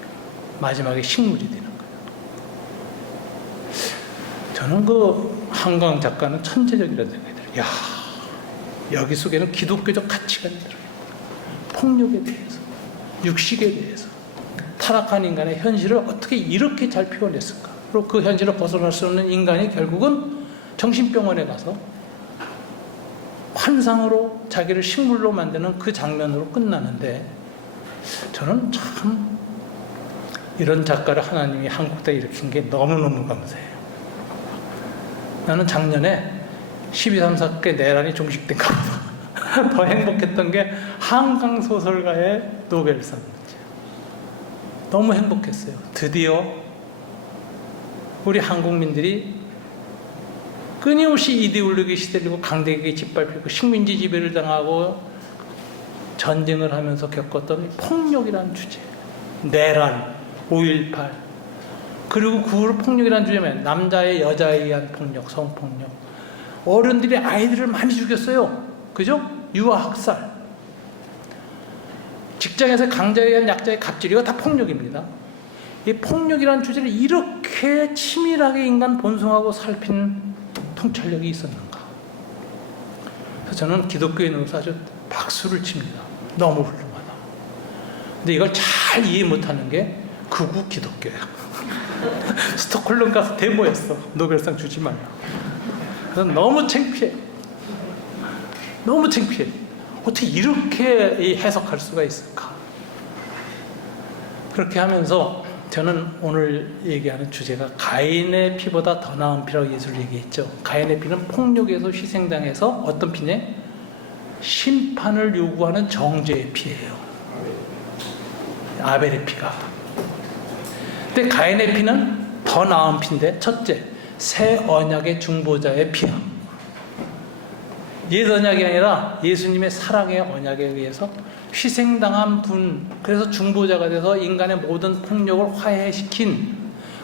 마지막에 식물이 되는 거예요. 저는 그 한강 작가는 천재적이라는 생각이 들어요. 야, 여기 속에는 기독교적 가치관이 들어요. 폭력에 대해서, 육식에 대해서, 타락한 인간의 현실을 어떻게 이렇게 잘 표현했을까? 그리고 그 현실을 벗어날 수 없는 인간이 결국은 정신병원에 가서 환상으로 자기를 식물로 만드는 그 장면으로 끝나는데, 저는 참 이런 작가를 하나님이 한국에 일으킨 게 너무너무 감사해요. 나는 작년에 12.3.4개 내란이 종식된가 보다 더 행복했던 게 한강 소설가의 노벨상 문제. 너무 행복했어요. 드디어 우리 한국민들이 끊임없이 이데올로기에 시달리고 강대국에 짓밟히고 식민지 지배를 당하고 전쟁을 하면서 겪었던 폭력이라는 주제, 내란, 5.18, 그리고 그 후로 폭력이라는 주제면 남자의 여자에 의한 폭력, 성폭력, 어른들이 아이들을 많이 죽였어요. 그죠? 유아학살, 직장에서 강자에 의한 약자의 갑질, 이거 다 폭력입니다. 이 폭력이라는 주제를 이렇게 치밀하게 인간 본성하고 살핀 통찰력이 있었는가? 그래서 저는 기독교에 넣어서 아주 박수를 칩니다. 너무 훌륭하다. 근데 이걸 잘 이해 못하는 게 극우 기독교야. 스톡홀름 가서 데모했어. 노벨상 주지 말라. 그래서 너무 창피해. 너무 창피해. 어떻게 이렇게 해석할 수가 있을까? 그렇게 하면서 저는 오늘 얘기하는 주제가 가인의 피보다 더 나은 피라고 예수를 얘기했죠. 가인의 피는 폭력에서 희생당해서 어떤 피냐? 심판을 요구하는 정죄의 피예요. 아벨의 피가. 근데 가인의 피는 더 나은 피인데, 첫째, 새 언약의 중보자의 피야. 옛 언약이 아니라 예수님의 사랑의 언약에 의해서 희생당한 분, 그래서 중보자가 돼서 인간의 모든 폭력을 화해시킨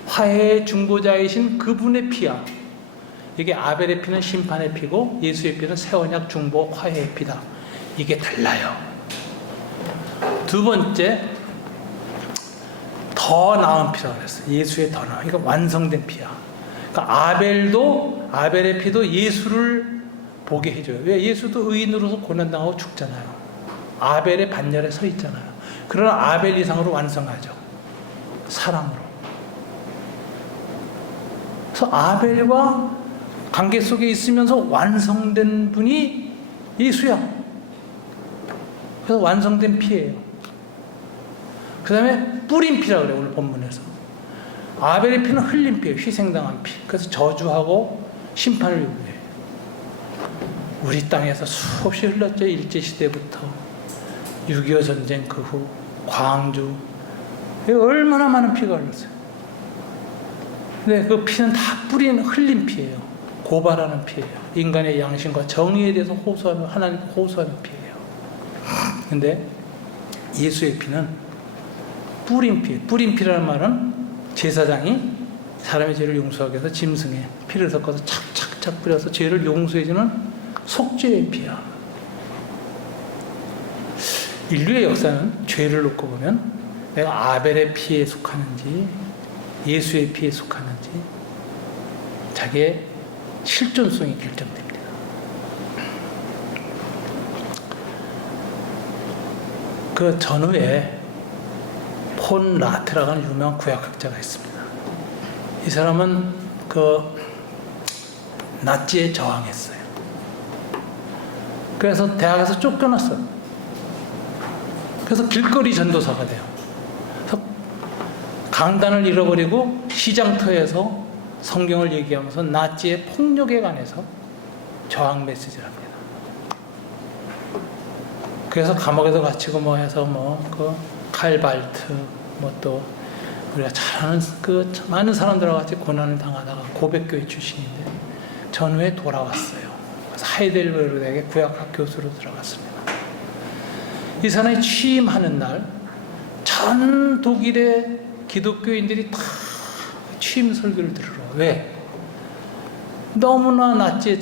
화해의 중보자이신 그분의 피야. 이게 아벨의 피는 심판의 피고 예수의 피는 새 언약 중보 화해의 피다. 이게 달라요. 두 번째, 더 나은 피라고 그랬어요. 예수의 더 나은. 이거 완성된 피야. 그러니까 아벨의 피도 예수를 보게 해줘요. 왜? 예수도 의인으로서 고난당하고 죽잖아요. 아벨의 반열에 서 있잖아요. 그러나 아벨 이상으로 완성하죠. 사랑으로. 그래서 아벨과 관계 속에 있으면서 완성된 분이 예수야. 그래서 완성된 피예요. 그 다음에 뿌린 피라고 그래요. 오늘 본문에서. 아벨의 피는 흘린 피예요. 희생당한 피. 그래서 저주하고 심판을 요구해요. 우리 땅에서 수없이 흘렀죠. 일제시대부터 6.25 전쟁 그 후 광주, 얼마나 많은 피가 흘렀어요. 근데 그 피는 다 뿌린 흘린 피예요. 고발하는 피예요. 인간의 양심과 정의에 대해서 호소하는, 하나님 호소하는 피예요. 근데 예수의 피는 뿌린 피. 뿌린 피라는 말은 제사장이 사람의 죄를 용서하기 위해서 짐승에 피를 섞어서 착착착 뿌려서 죄를 용서해주는 속죄의 피야. 인류의 역사는 죄를 놓고 보면 내가 아벨의 피에 속하는지 예수의 피에 속하는지 자기의 실존성이 결정됩니다. 그 전후에 폰 라테라고 하는 유명한 구약학자가 있습니다. 이 사람은 그 나치에 저항했어요. 그래서 대학에서 쫓겨났어요. 그래서 길거리 전도사가 돼요. 그래서 강단을 잃어버리고 시장터에서 성경을 얘기하면서 나치의 폭력에 관해서 저항 메시지를 합니다. 그래서 감옥에서 갇히고 뭐 해서 그 칼발트 또 우리가 잘 아는 그 많은 사람들과 같이 고난을 당하다가 고백교회 출신인데 전후에 돌아왔어요. 그래서 하이델베르 대학의 구약학 교수로 들어갔습니다. 이 사람이 취임하는 날 전 독일의 기독교인들이 다 취임 설교를 들으러. 왜? 너무나 나치에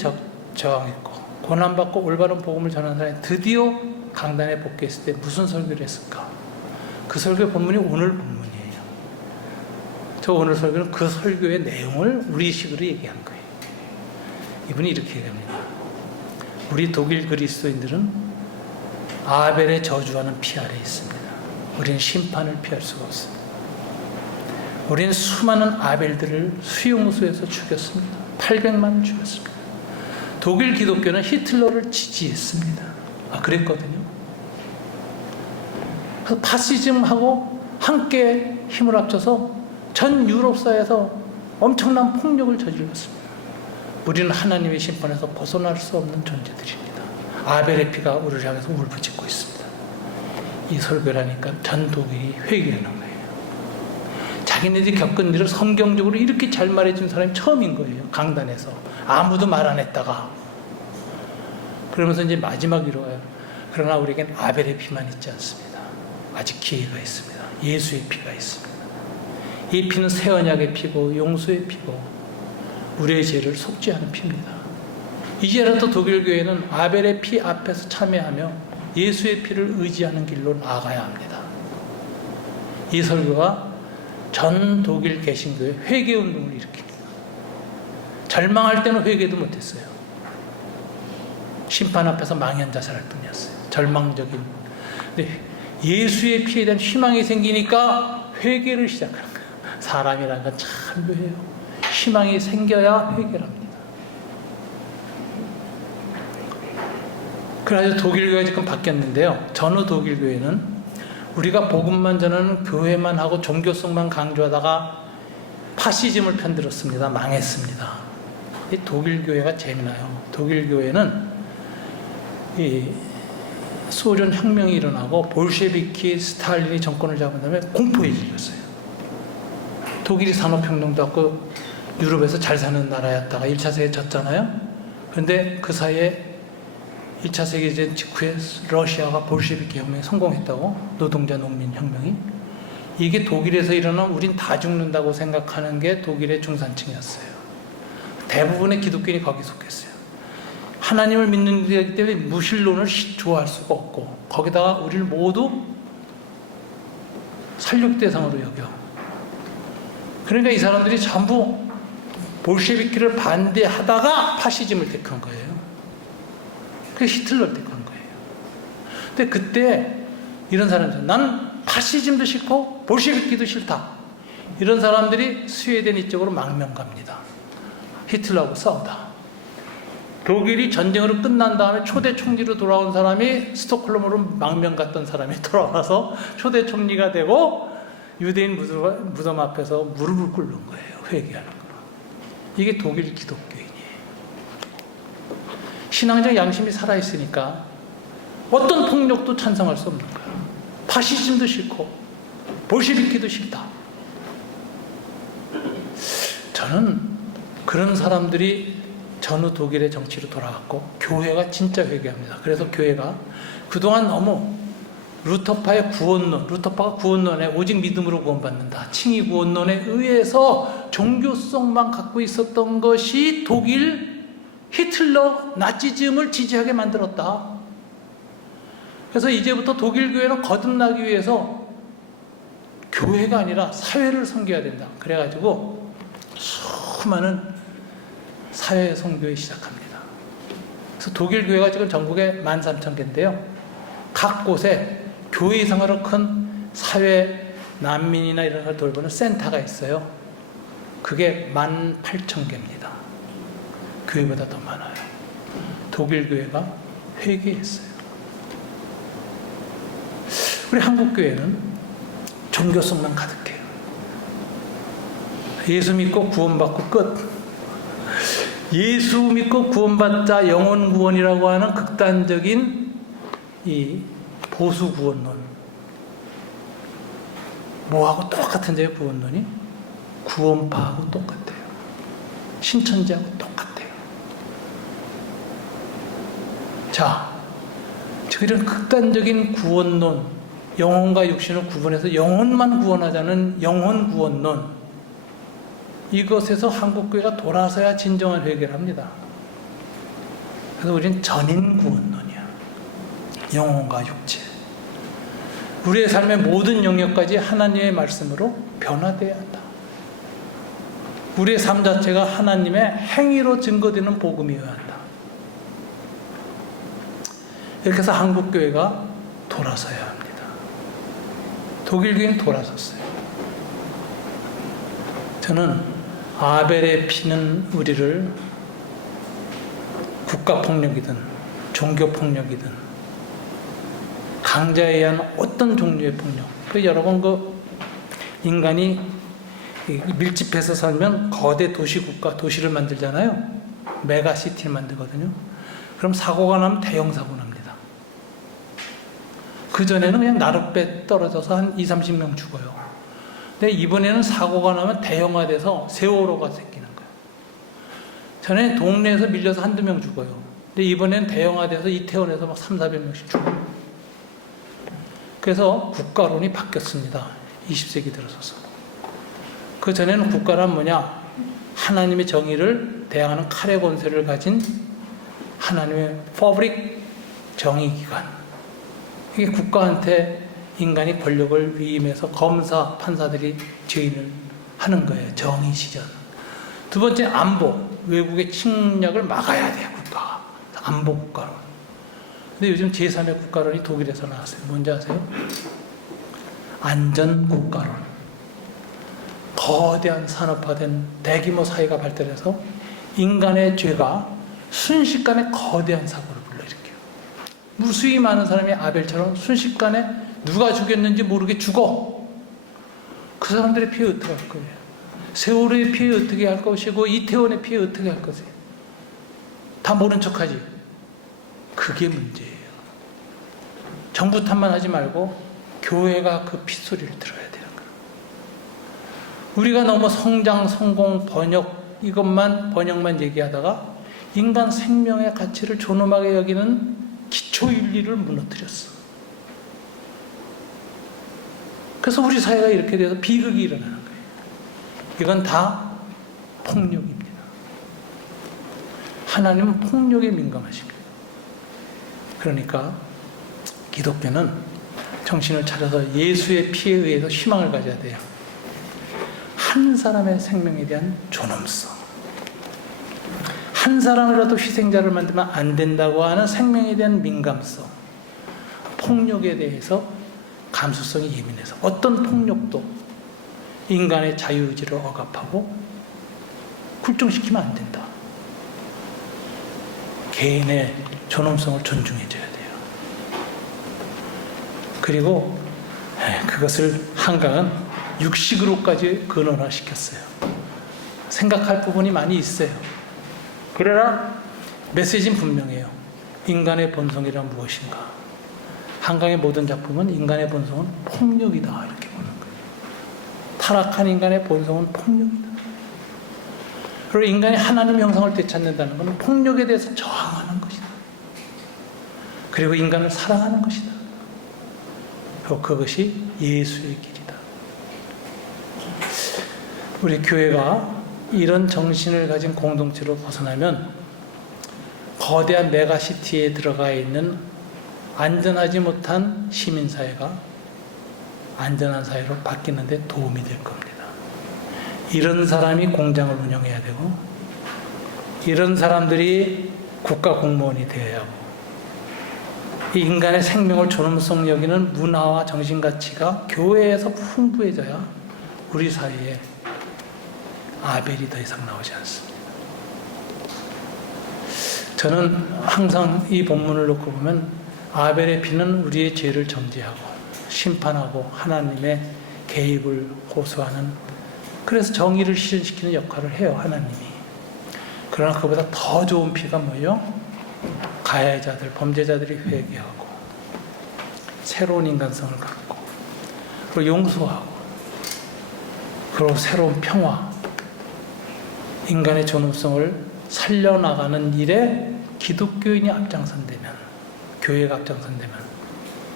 저항했고 고난받고 올바른 복음을 전하는 사람이 드디어 강단에 복귀했을 때 무슨 설교를 했을까? 그 설교 본문이 오늘 본문이에요. 저 오늘 설교는 그 설교의 내용을 우리식으로 얘기한 거예요. 이분이 이렇게 얘기합니다. 우리 독일 그리스도인들은 아벨의 저주하는 피 아래에 있습니다. 우리는 심판을 피할 수가 없습니다. 우리는 수많은 아벨들을 수용소에서 죽였습니다. 800만을 죽였습니다. 독일 기독교는 히틀러를 지지했습니다. 그랬거든요. 그래서 파시즘하고 함께 힘을 합쳐서 전 유럽사에서 엄청난 폭력을 저질렀습니다. 우리는 하나님의 심판에서 벗어날 수 없는 존재들입니다. 아벨의 피가 우리를 향해서 울부짖고 있습니다. 이 설교라니까 전 독일이 회개하는 거예요. 자기네들이 겪은 일을 성경적으로 이렇게 잘 말해준 사람이 처음인 거예요. 강단에서 아무도 말 안 했다가 그러면서 이제 마지막 위로가요. 그러나 우리에겐 아벨의 피만 있지 않습니다. 아직 기회가 있습니다. 예수의 피가 있습니다. 이 피는 새 언약의 피고 용서의 피고 우리의 죄를 속죄하는 피입니다. 이제라도 독일 교회는 아벨의 피 앞에서 참여하며 예수의 피를 의지하는 길로 나아가야 합니다. 이 설교가 전 독일 개신교회 회개운동을 일으킵니다. 절망할 때는 회개도 못했어요. 심판 앞에서 망연자살할 뿐이었어요. 절망적인. 근데 예수의 피에 대한 희망이 생기니까 회개를 시작하는 거예요. 사람이라는 건 참 묘해요. 희망이 생겨야 회개를 합니다. 그래서 독일교회가 지금 바뀌었는데요. 전후 독일교회는 우리가 복음만 전하는 교회만 하고 종교성만 강조하다가 파시즘을 편들었습니다. 망했습니다. 이 독일교회가 재미나요. 독일교회는 이 소련 혁명이 일어나고 볼셰비키 스탈린이 정권을 잡은 다음에 공포에 질렸어요. 독일이 산업혁명도 하고 유럽에서 잘 사는 나라였다가 1차 세계에 졌잖아요. 그런데 그 사이에 1차 세계대전 직후에 러시아가 볼셰비키 혁명에 성공했다고, 노동자 농민 혁명이. 이게 독일에서 일어나면 우린 다 죽는다고 생각하는 게 독일의 중산층이었어요. 대부분의 기독교인이 거기 속했어요. 하나님을 믿는 자이기 때문에 무신론을 좋아할 수가 없고 거기다가 우리를 모두 살육 대상으로 여겨. 그러니까 이 사람들이 전부 볼셰비키를 반대하다가 파시즘을 택한 거예요. 그래서 히틀러를 택한 거예요. 근데 그때 이런 사람들, 난 파시즘도 싫고 볼셰비키도 싫다. 이런 사람들이 스웨덴 이쪽으로 망명 갑니다. 히틀러하고 싸우다. 독일이 전쟁으로 끝난 다음에 초대 총리로 돌아온 사람이 스톡홀름으로 망명 갔던 사람이 돌아와서 초대 총리가 되고 유대인 무덤 앞에서 무릎을 꿇는 거예요. 회개하는 거로. 이게 독일 기독교인이에요. 신앙적 양심이 살아있으니까 어떤 폭력도 찬성할 수 없는 거예요. 파시즘도 싫고 볼셰비키도 싫다. 저는 그런 사람들이 전후 독일의 정치로 돌아왔고 교회가 진짜 회개합니다. 그래서 교회가 그동안 너무 루터파의 구원론, 루터파가 구원론에 오직 믿음으로 구원받는다, 칭의 구원론에 의해서 종교성만 갖고 있었던 것이 독일 히틀러 나치즘을 지지하게 만들었다. 그래서 이제부터 독일 교회는 거듭나기 위해서 교회가 아니라 사회를 섬겨야 된다. 그래가지고 수많은 사회 선교에 시작합니다. 그래서 독일 교회가 지금 전국에 13,000개인데요. 각 곳에 교회 이상으로 큰 사회 난민이나 이런 걸 돌보는 센터가 있어요. 그게 18,000개입니다. 교회보다 더 많아요. 독일 교회가 회개했어요. 우리 한국교회는 종교성만 가득해요. 예수 믿고 구원받고 끝. 예수 믿고 구원받자 영혼 구원이라고 하는 극단적인 이 보수 구원론. 뭐하고 똑같은 데요, 구원론이? 구원파하고 똑같아요. 신천지하고 똑같아요. 자, 이런 극단적인 구원론, 영혼과 육신을 구분해서 영혼만 구원하자는 영혼 구원론, 이것에서 한국교회가 돌아서야 진정한 회개를 합니다. 그래서 우리는 전인 구원론이야. 영혼과 육체. 우리의 삶의 모든 영역까지 하나님의 말씀으로 변화되어야 한다. 우리의 삶 자체가 하나님의 행위로 증거되는 복음이어야 한다. 이렇게 해서 한국교회가 돌아서야 합니다. 독일교회는 돌아섰어요. 저는 아벨의 피는 우리를 국가폭력이든 종교폭력이든 강자에 의한 어떤 종류의 폭력, 여러분 인간이 밀집해서 살면 거대 도시국가, 도시를 만들잖아요. 메가시티를 만들거든요. 그럼 사고가 나면 대형 사고 납니다. 그전에는 그냥 나룻배 떨어져서 한 20-30명 죽어요. 근데 이번에는 사고가 나면 대형화돼서 세월호가 생기는 거예요. 전에 동네에서 밀려서 한두 명 죽어요. 근데 이번에는 대형화돼서 이태원에서 막 300-400명씩 죽어요. 그래서 국가론이 바뀌었습니다. 20세기 들어서서. 그 전에는 국가란 뭐냐? 하나님의 정의를 대항하는 칼의 권세를 가진 하나님의 퍼블릭 정의기관. 이게 국가한테 인간이 권력을 위임해서 검사, 판사들이 죄인을 하는 거예요. 정의 시전. 두 번째, 안보. 외국의 침략을 막아야 돼요, 국가가. 안보 국가론. 근데 요즘 제3의 국가론이 독일에서 나왔어요. 뭔지 아세요? 안전 국가론. 거대한 산업화된 대규모 사회가 발달해서 인간의 죄가 순식간에 거대한 사고를 불러일으켜요. 무수히 많은 사람이 아벨처럼 순식간에 누가 죽였는지 모르게 죽어. 그 사람들의 피해 어떻게 할 거예요? 세월호의 피해 어떻게 할 것이고 이태원의 피해 어떻게 할 거세요? 다 모른 척하지. 그게 문제예요. 정부 탓만 하지 말고 교회가 그 핏소리를 들어야 되는 거예요. 우리가 너무 성장, 성공, 번역만 얘기하다가 인간 생명의 가치를 존엄하게 여기는 기초윤리를 무너뜨렸어. 그래서 우리 사회가 이렇게 돼서 비극이 일어나는 거예요. 이건 다 폭력입니다. 하나님은 폭력에 민감하십니다. 그러니까 기독교는 정신을 차려서 예수의 피에 의해서 희망을 가져야 돼요. 한 사람의 생명에 대한 존엄성. 한 사람이라도 희생자를 만들면 안 된다고 하는 생명에 대한 민감성. 폭력에 대해서 감수성이 예민해서 어떤 폭력도 인간의 자유의지를 억압하고 굴종시키면 안 된다. 개인의 존엄성을 존중해줘야 돼요. 그리고 그것을 한강은 육식으로까지 근원화시켰어요. 생각할 부분이 많이 있어요. 그러나 메시지는 분명해요. 인간의 본성이란 무엇인가? 한강의 모든 작품은 인간의 본성은 폭력이다 이렇게 보는 거예요. 타락한 인간의 본성은 폭력이다. 그리고 인간이 하나님 형상을 되찾는다는 것은 폭력에 대해서 저항하는 것이다. 그리고 인간을 사랑하는 것이다. 그리고 그것이 예수의 길이다. 우리 교회가 이런 정신을 가진 공동체로 벗어나면 거대한 메가시티에 들어가 있는 안전하지 못한 시민사회가 안전한 사회로 바뀌는 데 도움이 될 겁니다. 이런 사람이 공장을 운영해야 되고 이런 사람들이 국가 공무원이 되어야 하고 이 인간의 생명을 존엄성 여기는 문화와 정신가치가 교회에서 풍부해져야 우리 사회에 아벨이 더 이상 나오지 않습니다. 저는 항상 이 본문을 놓고 보면 아벨의 피는 우리의 죄를 정죄하고 심판하고 하나님의 개입을 호소하는, 그래서 정의를 실현시키는 역할을 해요, 하나님이. 그러나 그보다 더 좋은 피가 뭐예요? 가해자들, 범죄자들이 회개하고 새로운 인간성을 갖고 그리고 용서하고 그리고 새로운 평화, 인간의 존엄성을 살려나가는 일에 기독교인이 앞장선다면, 교회가 앞장선다면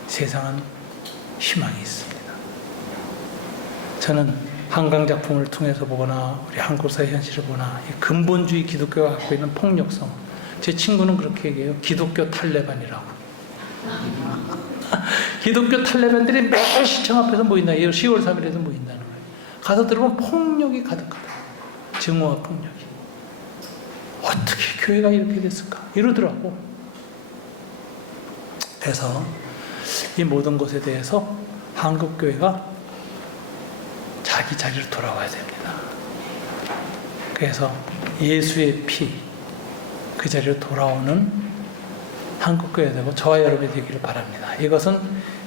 세상은 희망이 있습니다. 저는 한강 작품을 통해서 보거나 우리 한국 사회 현실을 보나 이 근본주의 기독교가 갖고 있는 폭력성, 제 친구는 그렇게 얘기해요. 기독교 탈레반이라고. 기독교 탈레반들이 매일 시청 앞에서 모인다. 10월 3일에도 모인다는 거예요. 가서 들어보면 폭력이 가득하다. 증오와 폭력이. 어떻게 교회가 이렇게 됐을까? 이러더라고. 그래서 이 모든 것에 대해서 한국교회가 자기 자리로 돌아와야 됩니다. 그래서 예수의 피, 그 자리로 돌아오는 한국교회 되고 저와 여러분이 되기를 바랍니다. 이것은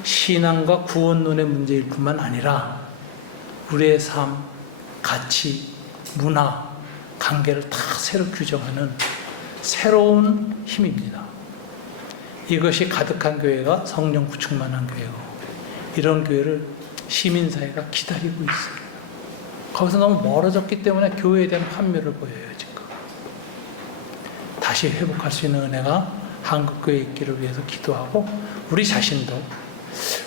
신앙과 구원론의 문제일 뿐만 아니라 우리의 삶, 가치, 문화, 관계를 다 새로 규정하는 새로운 힘입니다. 이것이 가득한 교회가 성령 충만한 교회고, 이런 교회를 시민사회가 기다리고 있습니다. 거기서 너무 멀어졌기 때문에 교회에 대한 환멸을 보여요, 지금. 다시 회복할 수 있는 은혜가 한국교회에 있기를 위해서 기도하고, 우리 자신도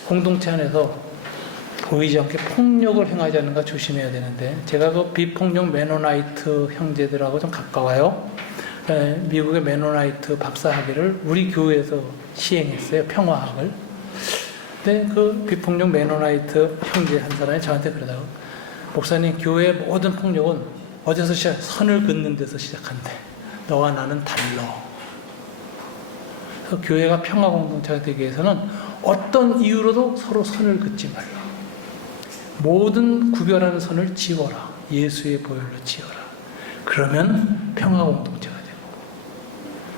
공동체 안에서 보이지 않게 폭력을 행하지 않는가 조심해야 되는데, 제가 그 비폭력 메노나이트 형제들하고 좀 가까워요. 미국의 메노나이트 박사학위를 우리 교회에서 시행했어요, 평화학을. 근데 그 비폭력 메노나이트 형제 한 사람이 저한테 그러다가, 목사님, 교회의 모든 폭력은 어디서 선을 긋는 데서 시작한대. 너와 나는 달라. 그래서 교회가 평화 공동체가 되기 위해서는 어떤 이유로도 서로 선을 긋지 말라. 모든 구별하는 선을 지워라. 예수의 보혈로 지워라. 그러면 평화 공동체가 되고,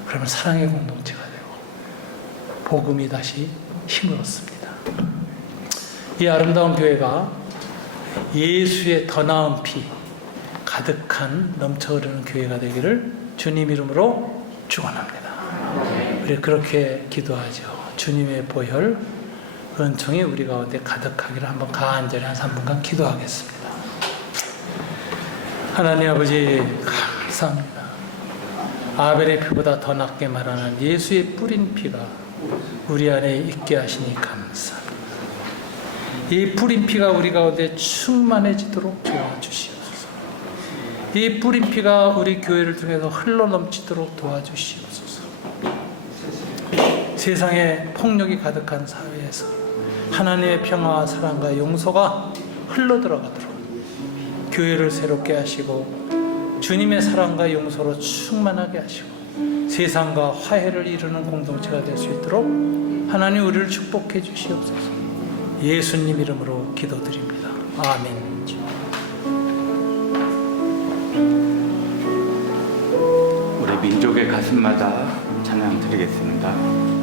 그러면 사랑의 공동체가 되고, 복음이 다시 힘을 얻습니다. 이 아름다운 교회가 예수의 더 나은 피 가득한 넘쳐 흐르는 교회가 되기를 주님 이름으로 축원합니다. 우리 그렇게 기도하죠. 주님의 보혈, 은총이 우리 가운데 가득하기를 한번 간절히 한 3분간 기도하겠습니다. 하나님 아버지, 감사합니다. 아벨의 피보다 더 낫게 말하는 예수의 뿌린 피가 우리 안에 있게 하시니 감사합니다. 이 뿌린 피가 우리 가운데 충만해지도록 도와주시옵소서. 이 뿌린 피가 우리 교회를 통해서 흘러넘치도록 도와주시옵소서. 세상에 폭력이 가득한 사회에서 하나님의 평화와 사랑과 용서가 흘러들어가도록 교회를 새롭게 하시고 주님의 사랑과 용서로 충만하게 하시고 세상과 화해를 이루는 공동체가 될 수 있도록 하나님 우리를 축복해 주시옵소서. 예수님 이름으로 기도드립니다. 아멘. 우리 민족의 가슴마다 찬양 드리겠습니다.